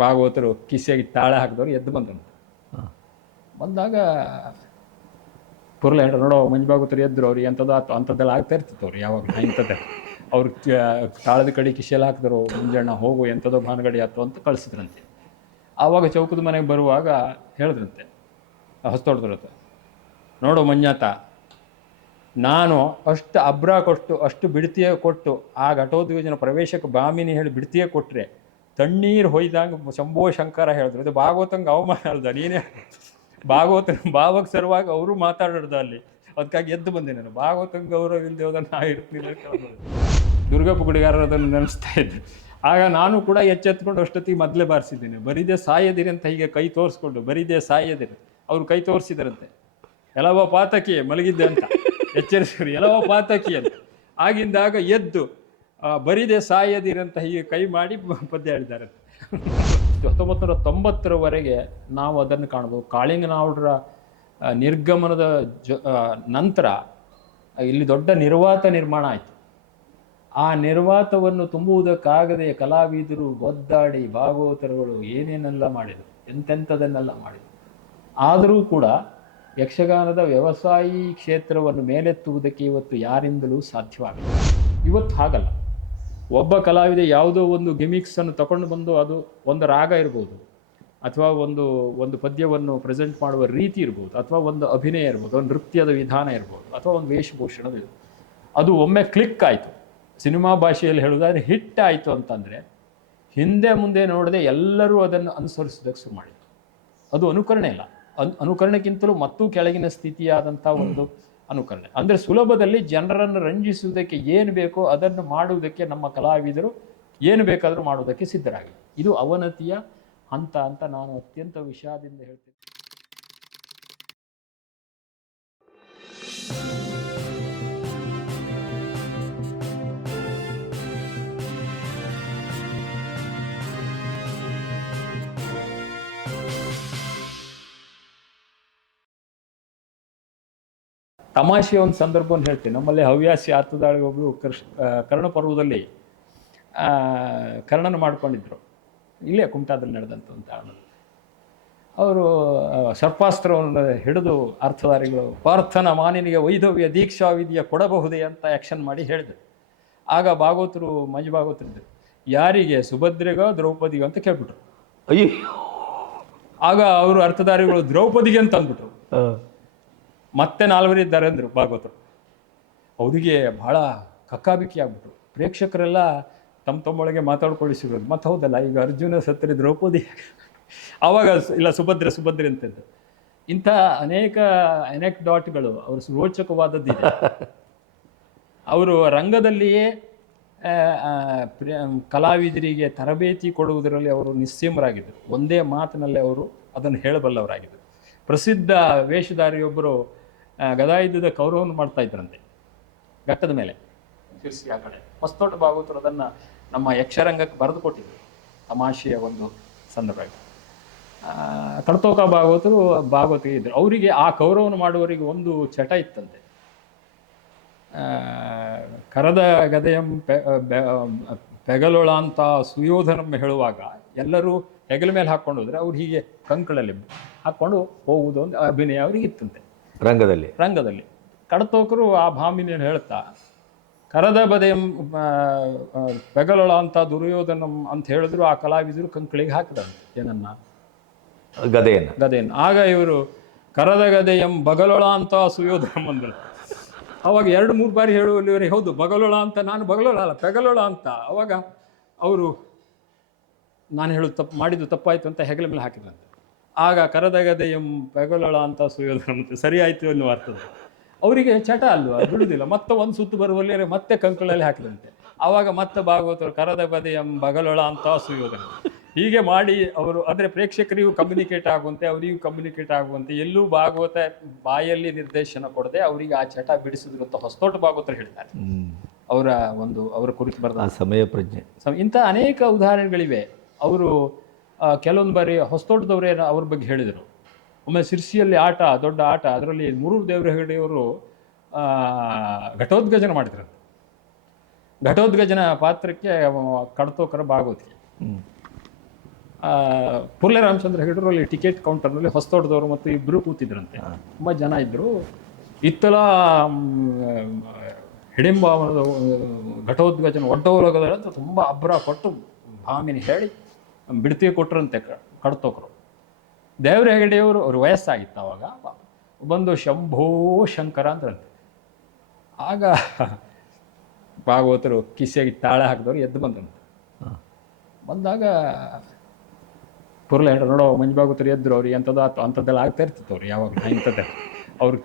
ಭಾಗವತರು ಕಿಸಿಯಾಗಿ ತಾಳ ಹಾಕಿದವರು ಎದ್ದು ಬಂದರು. ಬಂದಾಗ ಪುರ್ಲ ಹೇಳ್ರು ನೋಡೋ ಮಂಜು ಭಾಗವತರು ಎದ್ರು ಅವ್ರು ಎಂಥದ್ದು ಆತು ಅಂಥದ್ದೆಲ್ಲ ಆಗ್ತಾ ಇರ್ತಿತ್ತು ಅವ್ರು ಯಾವಾಗ ಇಂಥದ್ದೇ. ಅವ್ರು ತಾಳದ ಕಡೆ ಕಿಸೆಲ್ಲ ಹಾಕಿದ್ರು ಮುಂಜಾಣ ಹೋಗು ಎಂಥದೋ ಭಾನಗಡಿ ಆಯ್ತು ಅಂತ ಕಳಿಸಿದ್ರಂತೆ. ಆವಾಗ ಚೌಕದ ಮನೆಗೆ ಬರುವಾಗ ಹೇಳಿದ್ರಂತೆ ಹೊಸ್ತೊಡ್ದ್ರಂತೆ ನೋಡು ಮಂಜಾತ ನಾನು ಅಷ್ಟು ಅಬ್ರ ಕೊಟ್ಟು ಅಷ್ಟು ಬಿಡ್ತಿಯೇ ಕೊಟ್ಟು ಆ ಘಟೋದ್ಯೋಜನ ಪ್ರವೇಶಕ್ಕೆ ಬಾಮಿನಿ ಹೇಳಿ ಬಿಡ್ತಿಯೇ ಕೊಟ್ಟರೆ ತಣ್ಣೀರು ಹೊಯ್ದಂಗೆ ಶಂಭೋ ಶಂಕರ ಹೇಳಿದ್ರು ಅದು ಭಾಗವತಂಗೆ ಅವಮಾನ ಅಲ್ದ? ನೀನೇ ಭಾಗವತ ಭಾವಕ್ಕೆ ಸರ್ವಾಗಿ ಅವರು ಮಾತಾಡೋದು ಅಲ್ಲಿ. ಅದಕ್ಕಾಗಿ ಎದ್ದು ಬಂದೆ ನಾನು. ಭಾಗವತಂಗೆ ಗೌರವ ಇಲ್ಲದೆ ಹೋದ ನಾ ಇರ್ತೀನಿ. ದುರ್ಗಪ್ಪ ಗುಡಿಗಾರರು ಅದನ್ನು ನೆನೆಸ್ತಾ ಇದ್ದೆ. ಆಗ ನಾನು ಕೂಡ ಎಚ್ಚೆತ್ಕೊಂಡು ಅಷ್ಟೊತ್ತಿಗೆ ಮೊದಲೇ ಬಾರಿಸಿದ್ದೀನಿ. ಬರೀದೇ ಸಾಯದಿರಿ ಅಂತ ಹೀಗೆ ಕೈ ತೋರಿಸ್ಕೊಂಡು, ಬರೀದೇ ಸಾಯದಿರಿ. ಅವ್ರು ಕೈ ತೋರಿಸಿದರಂತೆ. ಎಲ್ಲವ ಪಾತಕಿ ಮಲಗಿದ್ದೆ ಅಂತ. ಎಚ್ಚರಿಸಿದ್ರು ಎಲ್ಲವ ಪಾತಕಿ ಅಂತ. ಆಗಿಂದಾಗ ಎದ್ದು ಬರಿದೆ ಸಾಯದಿರಂತ ಹೀಗೆ ಕೈ ಮಾಡಿ ಪದ್ಯ ಹೇಳಿದ್ದಾರೆ. ಹತ್ತೊಂಬತ್ತು ನೂರ ತೊಂಬತ್ತರವರೆಗೆ ನಾವು ಅದನ್ನು ಕಾಣ್ಬೋದು. ಕಾಳಿಂಗನಾವುಡ್ರ ನಿರ್ಗಮನದ ಜೊ ನಂತರ ಇಲ್ಲಿ ದೊಡ್ಡ ನಿರ್ವಾತ ನಿರ್ಮಾಣ ಆಯಿತು. ಆ ನಿರ್ವಾತವನ್ನು ತುಂಬುವುದಕ್ಕಾಗದೆ ಕಲಾವಿದರು ಒದ್ದಾಡಿ ಭಾಗವತರುಗಳು ಏನೇನೆಲ್ಲ ಮಾಡಿದರು, ಎಂತೆಂಥದನ್ನೆಲ್ಲ ಮಾಡಿದರು. ಆದರೂ ಕೂಡ ಯಕ್ಷಗಾನದ ವ್ಯವಸಾಯಿ ಕ್ಷೇತ್ರವನ್ನು ಮೇಲೆತ್ತುವುದಕ್ಕೆ ಇವತ್ತು ಯಾರಿಂದಲೂ ಸಾಧ್ಯವಾಗಲ್ಲ ಇವತ್ತು ಹಾಗಲ್ಲ. ಒಬ್ಬ ಕಲಾವಿದ ಯಾವುದೋ ಒಂದು ಗಿಮಿಕ್ಸನ್ನು ತಗೊಂಡು ಬಂದು ಅದು ಒಂದು ರಾಗ ಇರ್ಬೋದು, ಅಥವಾ ಒಂದು ಒಂದು ಪದ್ಯವನ್ನು ಪ್ರೆಸೆಂಟ್ ಮಾಡುವ ರೀತಿ ಇರ್ಬೋದು, ಅಥವಾ ಒಂದು ಅಭಿನಯ ಇರ್ಬೋದು, ಒಂದು ನೃತ್ಯದ ವಿಧಾನ ಇರ್ಬೋದು, ಅಥವಾ ಒಂದು ವೇಷಭೂಷಣ. ಅದು ಒಮ್ಮೆ ಕ್ಲಿಕ್ ಆಯಿತು. ಸಿನಿಮಾ ಭಾಷೆಯಲ್ಲಿ ಹೇಳೋದಾದ್ರೆ ಹಿಟ್ ಆಯಿತು ಅಂತಂದರೆ ಹಿಂದೆ ಮುಂದೆ ನೋಡದೆ ಎಲ್ಲರೂ ಅದನ್ನು ಅನುಸರಿಸೋದಕ್ಕೆ ಶುರು ಮಾಡಿದ್ರು ಅದು ಅನುಕರಣೆ ಇಲ್ಲ. ಅನ್, ಅನುಕರಣೆಗಿಂತಲೂ ಮತ್ತೂ ಕೆಳಗಿನ ಸ್ಥಿತಿಯಾದಂಥ ಒಂದು ಅನುಕರಣೆ. ಅಂದರೆ ಸುಲಭದಲ್ಲಿ ಜನರನ್ನು ರಂಜಿಸುವುದಕ್ಕೆ ಏನು ಬೇಕೋ ಅದನ್ನು ಮಾಡುವುದಕ್ಕೆ ನಮ್ಮ ಕಲಾವಿದರು ಏನು ಬೇಕಾದರೂ ಮಾಡುವುದಕ್ಕೆ ಸಿದ್ಧರಾಗಿದ್ದಾರೆ. ಇದು ಅವನತಿಯ ಹಂತ ಅಂತ ನಾನು ಅತ್ಯಂತ ವಿಷಾದದಿಂದ ಹೇಳ್ತೀನಿ. ತಮಾಷೆಯ ಒಂದು ಸಂದರ್ಭವನ್ನು ಹೇಳ್ತೀನಿ. ನಮ್ಮಲ್ಲಿ ಹವ್ಯಾಸಿ ಆತದಾಳಿ ಒಬ್ಬರು ಕೃಷ್ ಕರ್ಣ ಪರ್ವದಲ್ಲಿ ಕರ್ಣನ ಮಾಡ್ಕೊಂಡಿದ್ರು. ಇಲ್ಲೇ ಕುಮಟಾದಲ್ಲಿ ನಡೆದಂಥ ಒಂದು ತಾಣ. ಅವರು ಸರ್ಪಾಸ್ತ್ರವನ್ನು ಹಿಡಿದು ಅರ್ಥಧಾರಿಗಳು ಪಾರ್ಥನ ಮಾನಿನಿಗೆ ವೈಧವ್ಯ ದೀಕ್ಷಾ ವಿಧಿಯ ಕೊಡಬಹುದೇ ಅಂತ ಆ್ಯಕ್ಷನ್ ಮಾಡಿ ಹೇಳಿದರು. ಆಗ ಭಾಗವತರು ಮಂಜು ಭಾಗವತರು ಇದ್ರು. ಯಾರಿಗೆ? ಸುಭದ್ರೆಗೋ ದ್ರೌಪದಿಗೋ ಅಂತ ಕೇಳ್ಬಿಟ್ರು. ಅಯ್ಯೋ. ಆಗ ಅವರು ಅರ್ಥಧಾರಿಗಳು ದ್ರೌಪದಿಗೆ ಅಂತ ಅಂದ್ಬಿಟ್ರು. ಮತ್ತೆ ನಾಲ್ವರು ಇದ್ದಾರೆ ಅಂದರು ಭಾಗವತರು ಅವರಿಗೆ ಭಾಳ ಕಕ್ಕಾಬಿಕ್ಕಿ ಆಗ್ಬಿಟ್ರು. ಪ್ರೇಕ್ಷಕರೆಲ್ಲ ತಮ್ಮ ತಮ್ಮೊಳಗೆ ಮಾತಾಡ್ಕೊಳ್ಳಿಸಿರೋದು ಮತ್ತು ಹೌದಲ್ಲ, ಈಗ ಅರ್ಜುನ ಸತ್ತರೆ ದ್ರೌಪದಿ. ಆವಾಗ ಇಲ್ಲ ಸುಭದ್ರೆ ಸುಭದ್ರೆ ಅಂತದ್ದು ಇಂಥ ಅನೇಕ ಡಾಟ್ಗಳು ಅವರು ರೋಚಕವಾದದ್ದಿದೆ. ಅವರು ರಂಗದಲ್ಲಿಯೇ ಕಲಾವಿದರಿಗೆ ತರಬೇತಿ ಕೊಡುವುದರಲ್ಲಿ ಅವರು ನಿಸ್ಸೀಮರಾಗಿದ್ದರು. ಒಂದೇ ಮಾತಿನಲ್ಲಿ ಅವರು ಅದನ್ನು ಹೇಳಬಲ್ಲವರಾಗಿದ್ದರು. ಪ್ರಸಿದ್ಧ ವೇಷಧಾರಿಯೊಬ್ಬರು ಗದಾಯುದ್ಧದ ಕೌರವವನ್ನು ಮಾಡ್ತಾ ಇದ್ರಂತೆ, ಘಟ್ಟದ ಮೇಲೆ. ಶಿರ್ಸಿ ಆ ಕಡೆ. ಹೊಸ್ತೋಟ ಭಾಗವತರು ಅದನ್ನ ನಮ್ಮ ಯಕ್ಷರಂಗಕ್ಕೆ ಬರೆದು ಕೊಟ್ಟಿದ್ರು. ತಮಾಷೆಯ ಒಂದು ಸಂದರ್ಭ ಕಡ್ತೋಕ ಭಾಗವತರು ಭಾಗವತಿಗೆ ಇದ್ರು. ಅವರಿಗೆ ಆ ಕೌರವನ ಮಾಡುವವರಿಗೆ ಒಂದು ಚಟ ಇತ್ತಂತೆ. ಕರದ ಗದೆಯಂ ಪೆಗಲೊಳ ಅಂತ ಸುಯೋಧನಂ ಹೇಳುವಾಗ ಎಲ್ಲರೂ ಹೆಗಲ ಮೇಲೆ ಹಾಕ್ಕೊಂಡು ಹೋದ್ರೆ ಅವ್ರು ಹೀಗೆ ಕಂಕಳಲ್ಲಿ ಹಾಕ್ಕೊಂಡು ಹೋಗುವುದು ಒಂದು ಅಭಿನಯ ಅವ್ರಿಗೆ ಇತ್ತಂತೆ. ರಂಗದಲ್ಲಿ. ರಂಗದಲ್ಲಿ. ಕಡತೋಕರು ಆ ಭಾಮಿನಿಯನ್ನು ಹೇಳ್ತಾ ಕರದ ಬದೆಯಂ ಪೆಗಲೊಳ ಅಂತ ದುರ್ಯೋಧನಂ ಅಂತ ಹೇಳಿದ್ರು ಆ ಕಲಾವಿದರು ಕಂಕಳಿಗೆ ಹಾಕಿದಂತೆ. ಏನನ್ನ? ಗದೆಯನ್ನು. ಗದೆಯನ್ನು. ಆಗ ಇವರು ಕರದ ಗದೆಯಂ ಬಗಲೊಳ ಅಂತ ಸುಯೋಧನ ಬಂದಳು ಅವಾಗ ಎರಡು ಮೂರು ಬಾರಿ ಹೇಳುವಲ್ಲಿ ಇವರಿಗೆ ಹೌದು ಬಗಲೊಳ ಅಂತ ನಾನು ಬಗಲೊಳ ಅಲ್ಲ ಪೆಗಲೊಳ ಅಂತ. ಅವಾಗ ಅವರು ನಾನು ಹೇಳೋದು ತಪ್ಪು ಮಾಡಿದ್ದು ತಪ್ಪಾಯಿತು ಅಂತ ಹೆಗಲ ಮೇಲೆ ಹಾಕಿದ್ರಂತೆ. ಆಗ ಕರದಗದೆ ಎಂ ಪೆಗಲೊಳ ಅಂತ ಸುಯೋಧನಂ ಸರಿ ಆಯಿತು ಎನ್ನುವ ಅರ್ಥದ ಅವರಿಗೆ ಚಟ ಅಲ್ವಾ? ಬಿಡುದಿಲ್ಲ. ಮತ್ತೆ ಒಂದು ಸುತ್ತು ಬರುವಲ್ಲಿ ಮತ್ತೆ ಕಂಕುಳಲ್ಲಿ ಹಾಕಿದಂತೆ ಆವಾಗ ಮತ್ತೆ ಭಾಗವತರು ಕರದ ಬದೆಯಂ ಬಗಲೊಳ ಅಂತ ಸುಯೋಧನ. ಹೀಗೆ ಮಾಡಿ ಅವರು ಅಂದರೆ ಪ್ರೇಕ್ಷಕರಿಗೂ ಕಮ್ಯುನಿಕೇಟ್ ಆಗುವಂತೆ ಅವರಿಗೂ ಕಮ್ಯುನಿಕೇಟ್ ಆಗುವಂತೆ ಎಲ್ಲೂ ಭಾಗವತ ಬಾಯಲ್ಲಿ ನಿರ್ದೇಶನ ಕೊಡದೆ ಅವರಿಗೆ ಆ ಚಟ ಬಿಡಿಸಿದ್ರು ಅಂತ ಹೊಸತೋಟ ಭಾಗವತರು ಹೇಳ್ತಾರೆ. ಅವರ ಒಂದು ಅವರ ಕುರಿತು ಬರೆದ ಸಮಯ ಪ್ರಜ್ಞೆ. ಇಂಥ ಅನೇಕ ಉದಾಹರಣೆಗಳಿವೆ. ಅವರು ಕೆಲವೊಂದು ಬಾರಿ ಹೊಸತೋಟದವರೇ ಅವ್ರ ಬಗ್ಗೆ ಹೇಳಿದರು. ಒಮ್ಮೆ ಸಿರ್ಸಿಯಲ್ಲಿ ಆಟ ದೊಡ್ಡ ಆಟ ಅದರಲ್ಲಿ ಮೂರೂರು ದೇವರ ಹೆಗಡೆಯವರು ಘಟೋದ್ಗಜನ ಮಾಡಿದ್ರು. ಘಟೋದ್ಗಜನ ಪಾತ್ರಕ್ಕೆ ಕಡತೋಕರ ಭಾಗವತಿ. ಪುರ್ಲೆ ರಾಮಚಂದ್ರ ಹೆಗಡರು ಅಲ್ಲಿ ಟಿಕೆಟ್ ಕೌಂಟರ್ನಲ್ಲಿ ಹೊಸತೋಟದವರು ಮತ್ತು ಇಬ್ಬರು ಕೂತಿದ್ರಂತೆ. ತುಂಬ ಜನ ಇದ್ದರು ಇತ್ತಲ ಹಿಡಿಂಬ ಘಟೋದ್ಗಜನ ಒಡ್ಡೋಲಗದ ಅಂತ ತುಂಬ ಅಬ್ಬರ ಕೊಟ್ಟು ಭಾಮಿನಿ ಹೇಳಿ ಬಿಡ್ತಿ ಕೊಟ್ರಂತೆ ಕಡ್ತೋಕ್ರು. ದೇವರ ಹೆಗಡೆಯವರು ಅವ್ರ ವಯಸ್ಸಾಗಿತ್ತು ಅವಾಗ. ಬಂದು ಶಂಭೋ ಶಂಕರ ಅಂತಂತೆ ಆಗ ಭಾಗವತರು ಕಿಸೆಗೆ ತಾಳೆ ಹಾಕಿದವರು ಎದ್ದು ಬಂದ್ರಂತೆ. ಬಂದಾಗ ಪುರ್ಲೆ ಹೇಳ್ರು, ನೋಡೋ ಮಂಜು ಭಾಗವತರು ಎದ್ರು ಅವ್ರಿಗೆ ಎಂಥದ್ದು ಆತು ಅಂಥದ್ದೆಲ್ಲ ಆಗ್ತಾ ಇರ್ತಿತ್ತು ಅವ್ರು ಯಾವಾಗ ಇಂಥದ್ದೇ. ಅವ್ರು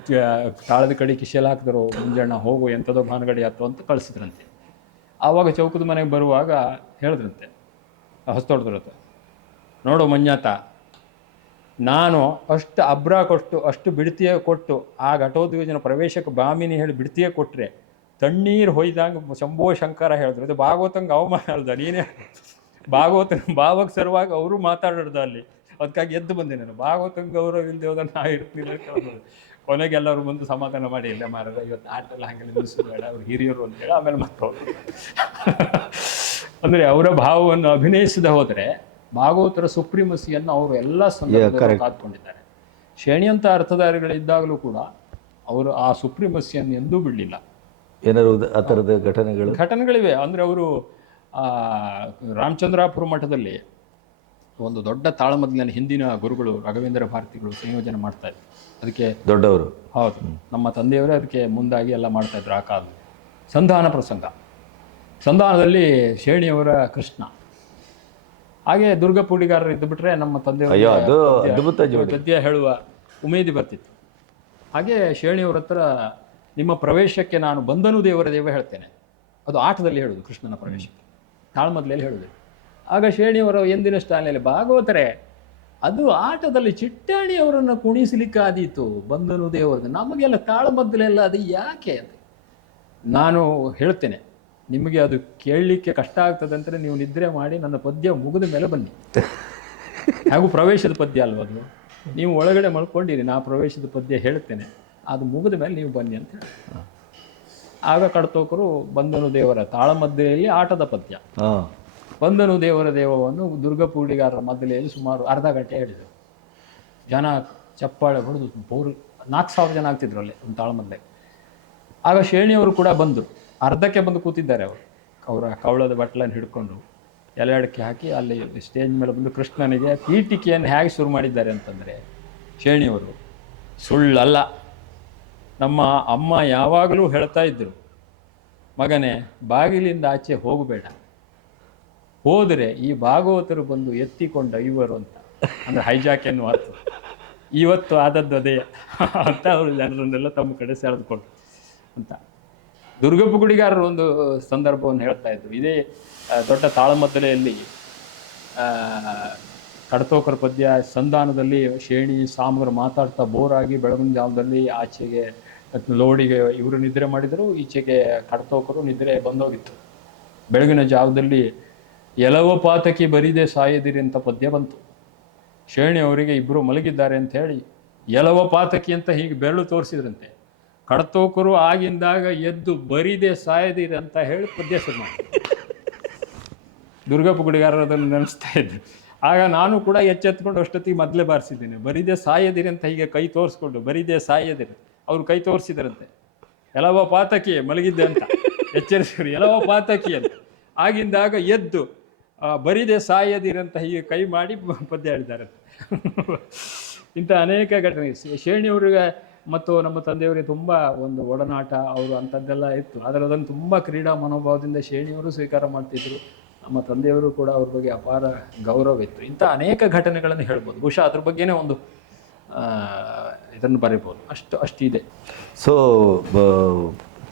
ತಾಳದ ಕಡೆ ಕಿಸೆಯಲ್ಲಿ ಹಾಕಿದ್ರು ಮುಂಜಾನೆ ಹೋಗು ಎಂಥದೋ ಭಾನಗಡಿ ಆಯ್ತು ಅಂತ ಕಳಿಸಿದ್ರಂತೆ. ಆವಾಗ ಚೌಕದ ಮನೆಗೆ ಬರುವಾಗ ಹೇಳಿದ್ರಂತೆ ಹೊಸ್ತೊಡ್ದ್ರತ್ತೆ ನೋಡು ಮಂಜಾತ, ನಾನು ಅಷ್ಟು ಅಬ್ರ ಕೊಟ್ಟು, ಅಷ್ಟು ಬಿಡ್ತಿಯ ಕೊಟ್ಟು, ಆ ಘಟೋದ್ವಿಜನ ಪ್ರವೇಶಕ್ಕೆ ಬಾಮಿನಿ ಹೇಳಿ ಬಿಡ್ತಿಯ ಕೊಟ್ಟರೆ ತಣ್ಣೀರು ಹೊಯ್ದಂಗೆ ಶಂಭೋ ಶಂಕರ ಹೇಳಿದ್ರು ಇದು ಭಾಗವತಂಗೆ ಅವಮಾನ ಅಲ್ದ ನೀನೇ ಭಾಗವತ ಭಾವಕ್ಕೆ ಸರ್ವಾಗಿ ಅವರು ಮಾತಾಡಿರ್ದ ಅಲ್ಲಿ ಅದಕ್ಕಾಗಿ ಎದ್ದು ಬಂದೆ ನಾನು ಭಾಗವತಂಗೆ ಗೌರವ ಇಲ್ಲದೆ ಹೋದ ನಾ ಇರ್ತೀನಿ. ಕೊನೆಗೆ ಎಲ್ಲರೂ ಬಂದು ಸಮಾಧಾನ ಮಾಡಿ, ಇಲ್ಲ ಮಾರದ ಇವತ್ತು ಆಟಲ್ಲ ಹಂಗೆ ಹಂಗೆಲ್ಲ ನಿಲ್ಲಿಸಬೇಡ ಅವ್ರು ಹಿರಿಯರು ಅಂತೇಳಿ ಆಮೇಲೆ ಮತ್ತೆ ಹೋದ್ರು. ಅಂದ್ರೆ ಅವರ ಭಾವವನ್ನು ಅಭಿನಯಿಸಿದ ಹೋದರೆ ಭಾಗವತರ ಸುಪ್ರೀಮಸಿಯನ್ನು ಅವರು ಎಲ್ಲ ಸಂದರ್ಭದಲ್ಲಿ ಕಾದ್ಕೊಂಡಿದ್ದಾರೆ. ಶ್ರೇಣಿಯಂತ ಅರ್ಥಧಾರಿಗಳಿದ್ದಾಗಲೂ ಕೂಡ ಅವರು ಆ ಸುಪ್ರೀಮಸಿಯನ್ನು ಎಂದೂ ಬಿಡಲಿಲ್ಲ. ಏನಾದರೂ ಆ ಥರದ ಘಟನೆಗಳು? ಘಟನೆಗಳಿವೆ. ಅಂದರೆ ಅವರು ರಾಮಚಂದ್ರಾಪುರ ಮಠದಲ್ಲಿ ಒಂದು ದೊಡ್ಡ ತಾಳಮದ್ದಲಿನ ಹಿಂದಿನ ಗುರುಗಳು ರಾಘವೇಂದ್ರ ಭಾರತಿಗಳು ಸಂಯೋಜನೆ ಮಾಡ್ತಾ ಇದ್ರು. ಅದಕ್ಕೆ ದೊಡ್ಡವರು. ಹೌದು. ನಮ್ಮ ತಂದೆಯವರೇ ಅದಕ್ಕೆ ಮುಂದಾಗಿ ಎಲ್ಲ ಮಾಡ್ತಾ ಇದ್ರು ಆ ಕಾಲದಲ್ಲಿ. ಸಂಧಾನ ಪ್ರಸಂಗ. ಸಂಧಾನದಲ್ಲಿ ಶೇಣಿಯವರ ಕೃಷ್ಣ. ಹಾಗೆ ದುರ್ಗ ಪೂಡಿಗಾರರು ಇದ್ದು ಬಿಟ್ರೆ ನಮ್ಮ ತಂದೆ ಅಯ್ಯೋ ಅದು ಅದ್ಭುತ ಜೋಡಿ. ಗದ್ಯ ಹೇಳುವ ಉಮೇದಿ ಬರ್ತಿತ್ತು. ಹಾಗೆ ಶೇಣಿಯವರ ಹತ್ರ ನಿಮ್ಮ ಪ್ರವೇಶಕ್ಕೆ ನಾನು ಬಂದನು ದೇವರ ದೇವ ಹೇಳ್ತೇನೆ. ಅದು ಆಟದಲ್ಲಿ ಹೇಳುದು ಕೃಷ್ಣನ ಪ್ರವೇಶಕ್ಕೆ. ತಾಳ್ಮದ್ಲೆಯಲ್ಲಿ ಹೇಳುದು. ಆಗ ಶೇಣಿಯವರ ಎಂದಿನ ಸ್ಟಾಲಿನಲ್ಲಿ ಭಾಗವತರೆ ಅದು ಆಟದಲ್ಲಿ ಚಿಟ್ಟಾಣಿಯವರನ್ನು ಕುಣಿಸಲಿಕ್ಕಾದೀತು ಬಂದನು ದೇವರದ್ದು ನಮಗೆಲ್ಲ ತಾಳಮದ್ದಲೆಲ್ಲ ಅದು ಯಾಕೆ ಅದು ನಾನು ಹೇಳ್ತೇನೆ ನಿಮಗೆ ಅದು ಕೇಳಲಿಕ್ಕೆ ಕಷ್ಟ ಆಗ್ತದೆ ಅಂದರೆ ನೀವು ನಿದ್ರೆ ಮಾಡಿ ನನ್ನ ಪದ್ಯ ಮುಗಿದ ಮೇಲೆ ಬನ್ನಿ. ಹಾಗೂ ಪ್ರವೇಶದ ಪದ್ಯ ಅಲ್ವ ಅದು? ನೀವು ಒಳಗಡೆ ಮಲ್ಕೊಂಡಿರಿ ನಾ ಪ್ರವೇಶದ ಪದ್ಯ ಹೇಳ್ತೇನೆ. ಅದು ಮುಗಿದ ಮೇಲೆ ನೀವು ಬನ್ನಿ ಅಂತ ಹೇಳಿ. ಆಗ ಕಡತೋಕರು ಬಂದನು ದೇವರ ತಾಳಮದ್ದಲೆಯಲ್ಲಿ ಆಟದ ಪದ್ಯ. ಹಾಂ ಬಂದನು ದೇವರ ದೇವವನ್ನು ದುರ್ಗಾ ಪೂಡಿಗಾರರ ಮದ್ದಲೆಯಲ್ಲಿ ಸುಮಾರು ಅರ್ಧ ಗಂಟೆ ಹೇಳಿದರು. ಜನ ಚಪ್ಪಾಳೆ ಹೊಡೆದು ಪೌರು ನಾಲ್ಕು ಸಾವಿರ ಜನ ಆಗ್ತಿದ್ರು ಅಲ್ಲಿ ಒಂದು ತಾಳಮದ್ದೆ ಆಗ ಶೇಣಿಯವರು ಕೂಡ ಬಂದರು. ಅರ್ಧಕ್ಕೆ ಬಂದು ಕೂತಿದ್ದಾರೆ ಅವರು. ಅವರ ಕವಳದ ಬಟ್ಲನ್ನು ಹಿಡ್ಕೊಂಡು ಎಲೆ ಅಡಿಕೆ ಹಾಕಿ ಅಲ್ಲಿ ಸ್ಟೇಜ್ ಮೇಲೆ ಬಂದು ಕೃಷ್ಣನಿಗೆ ಪೀಠಿಕೆಯನ್ನು ಹೇಗೆ ಶುರು ಮಾಡಿದ್ದಾರೆ ಅಂತಂದರೆ, ಶೇಣಿಯವರು, ಸುಳ್ಳಲ್ಲ. ನಮ್ಮ ಅಮ್ಮ ಯಾವಾಗಲೂ ಹೇಳ್ತಾ ಇದ್ದರು ಮಗನೇ, ಬಾಗಿಲಿಂದ ಆಚೆ ಹೋಗಬೇಡ. ಹೋದರೆ ಈ ಭಾಗವತರು ಬಂದು ಎತ್ತಿಕೊಂಡ ಇವರು ಅಂತ. ಅಂದರೆ ಹೈಜಾಕ್ ಎನ್ನುವ ಅರ್ಥ ಇವತ್ತು ಆದದ್ದು ಅದೇ ಅಂತ ಅವರು ಜನರನ್ನೆಲ್ಲ ತಮ್ಮ ಕಡೆ ಸೆಳೆದುಕೊಂಡು ಅಂತ. ದುರ್ಗಪ್ಪ ಗುಡಿಗಾರರು ಒಂದು ಸಂದರ್ಭವನ್ನು ಹೇಳ್ತಾ ಇದ್ರು. ಇದೇ ದೊಡ್ಡ ತಾಳಮದ್ದಲೆಯಲ್ಲಿ ಕಡತೋಕರ ಪದ್ಯ ಸಂಧಾನದಲ್ಲಿ ಶೇಣಿ ಸಾಮಗ್ರ ಮಾತಾಡ್ತಾ ಬೋರಾಗಿ ಬೆಳಗಿನ ಜಾವದಲ್ಲಿ ಆಚೆಗೆ ಲೋಡಿಗೆ ಇವರು ನಿದ್ರೆ ಮಾಡಿದರು, ಈಚೆಗೆ ಕಡತೋಕರು ನಿದ್ರೆ ಬಂದೋಗಿತ್ತು. ಬೆಳಗಿನ ಜಾವದಲ್ಲಿ ಎಲವ ಪಾತಕಿ ಬರೀದೆ ಸಾಯದಿರಿ ಅಂತ ಪದ್ಯ ಬಂತು. ಶೇಣಿ ಅವರಿಗೆ ಇಬ್ಬರು ಮಲಗಿದ್ದಾರೆ ಅಂತ ಹೇಳಿ ಎಲವ ಪಾತಕಿ ಅಂತ ಹೀಗೆ ಬೆರಳು ತೋರಿಸಿದ್ರಂತೆ. ಕಡತೋಕರು ಆಗಿಂದಾಗ ಎದ್ದು ಬರೀದೆ ಸಾಯದಿರಿ ಅಂತ ಹೇಳಿ ಪದ್ಯ ಶುರು ಮಾಡಿ ದುರ್ಗಪ್ಪ ಗುಡಿಗಾರರು ಅದನ್ನು ನೆನೆಸ್ತಾ ಇದ್ರು. ಆಗ ನಾನು ಕೂಡ ಎಚ್ಚೆತ್ಕೊಂಡು ಅಷ್ಟೊತ್ತಿಗೆ ಮೊದಲೇ ಬಾರಿಸಿದ್ದೇನೆ. ಬರೀದೆ ಸಾಯದಿರಿ ಅಂತ ಹೀಗೆ ಕೈ ತೋರಿಸ್ಕೊಂಡು, ಬರೀದೆ ಸಾಯದಿರಿ. ಅವ್ರು ಕೈ ತೋರಿಸಿದ್ರಂತೆ. ಎಲ್ಲವ ಪಾತಕಿ ಮಲಗಿದ್ದೆ ಅಂತ. ಎಚ್ಚರಿಸಿದ್ರು, ಎಲ್ಲವ ಪಾತಕಿ ಅಂತ. ಆಗಿಂದಾಗ ಎದ್ದು ಬರೀದೆ ಅಂತ ಹೀಗೆ ಕೈ ಮಾಡಿ ಪದ್ಯ ಹೇಳಿದ್ದಾರೆ ಇಂಥ ಅನೇಕ ಘಟನೆ. ಶೇಣಿಯವರಿಗೆ ಮತ್ತು ನಮ್ಮ ತಂದೆಯವರಿಗೆ ತುಂಬ ಒಂದು ಒಡನಾಟ ಅವರು ಅಂಥದ್ದೆಲ್ಲ ಇತ್ತು. ಆದರೆ ಅದನ್ನು ತುಂಬ ಕ್ರೀಡಾ ಮನೋಭಾವದಿಂದ ಶೇಣಿಯವರು ಸ್ವೀಕಾರ ಮಾಡ್ತಿದ್ರು. ನಮ್ಮ ತಂದೆಯವರು ಕೂಡ ಅವ್ರ ಬಗ್ಗೆ ಅಪಾರ ಗೌರವ ಇತ್ತು. ಇಂಥ ಅನೇಕ ಘಟನೆಗಳನ್ನು ಹೇಳ್ಬೋದು. ಬಹುಶಃ ಅದ್ರ ಬಗ್ಗೆನೇ ಒಂದು ಇದನ್ನು ಬರೀಬೋದು ಅಷ್ಟು ಅಷ್ಟಿದೆ. ಸೊ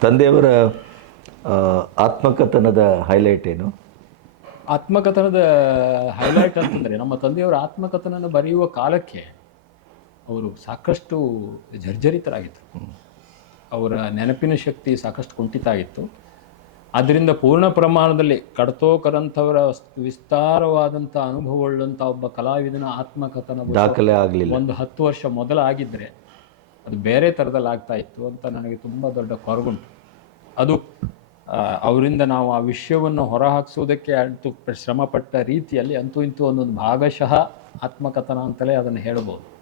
ತಂದೆಯವರ ಆತ್ಮಕಥನದ ಹೈಲೈಟ್ ಏನು? ಆತ್ಮಕಥನದ ಹೈಲೈಟ್ ಅಂತಂದರೆ ನಮ್ಮ ತಂದೆಯವರ ಆತ್ಮಕಥನ ಬರೆಯುವ ಕಾಲಕ್ಕೆ ಅವರು ಸಾಕಷ್ಟು ಜರ್ಜರಿತರಾಗಿದ್ದರು. ಅವರ ನೆನಪಿನ ಶಕ್ತಿ ಸಾಕಷ್ಟು ಕುಂಠಿತ ಆಗಿತ್ತು. ಅದರಿಂದ ಪೂರ್ಣ ಪ್ರಮಾಣದಲ್ಲಿ ಕಡತೋಕರಂಥವರ ವಿಸ್ತಾರವಾದಂಥ ಅನುಭವವುಳ್ಳಂಥ ಒಬ್ಬ ಕಲಾವಿದನ ಆತ್ಮಕಥನ ದಾಖಲೆ ಆಗಲಿಲ್ಲ. ಒಂದು ಹತ್ತು ವರ್ಷ ಮೊದಲಾಗಿದ್ದರೆ ಅದು ಬೇರೆ ಥರದಲ್ಲಿ ಆಗ್ತಾ ಇತ್ತು ಅಂತ ನನಗೆ ತುಂಬ ದೊಡ್ಡ ಕೊರಗುಂಟು. ಅದು ಅವರಿಂದ ನಾವು ಆ ವಿಷಯವನ್ನು ಹೊರಹಾಕ್ಸೋದಕ್ಕೆ ಅಂತೂ ಶ್ರಮಪಟ್ಟ ರೀತಿಯಲ್ಲಿ ಅಂತೂ ಇಂತೂ ಒಂದೊಂದು ಭಾಗಶಃ ಆತ್ಮಕಥನ ಅಂತಲೇ ಅದನ್ನು ಹೇಳ್ಬೋದು.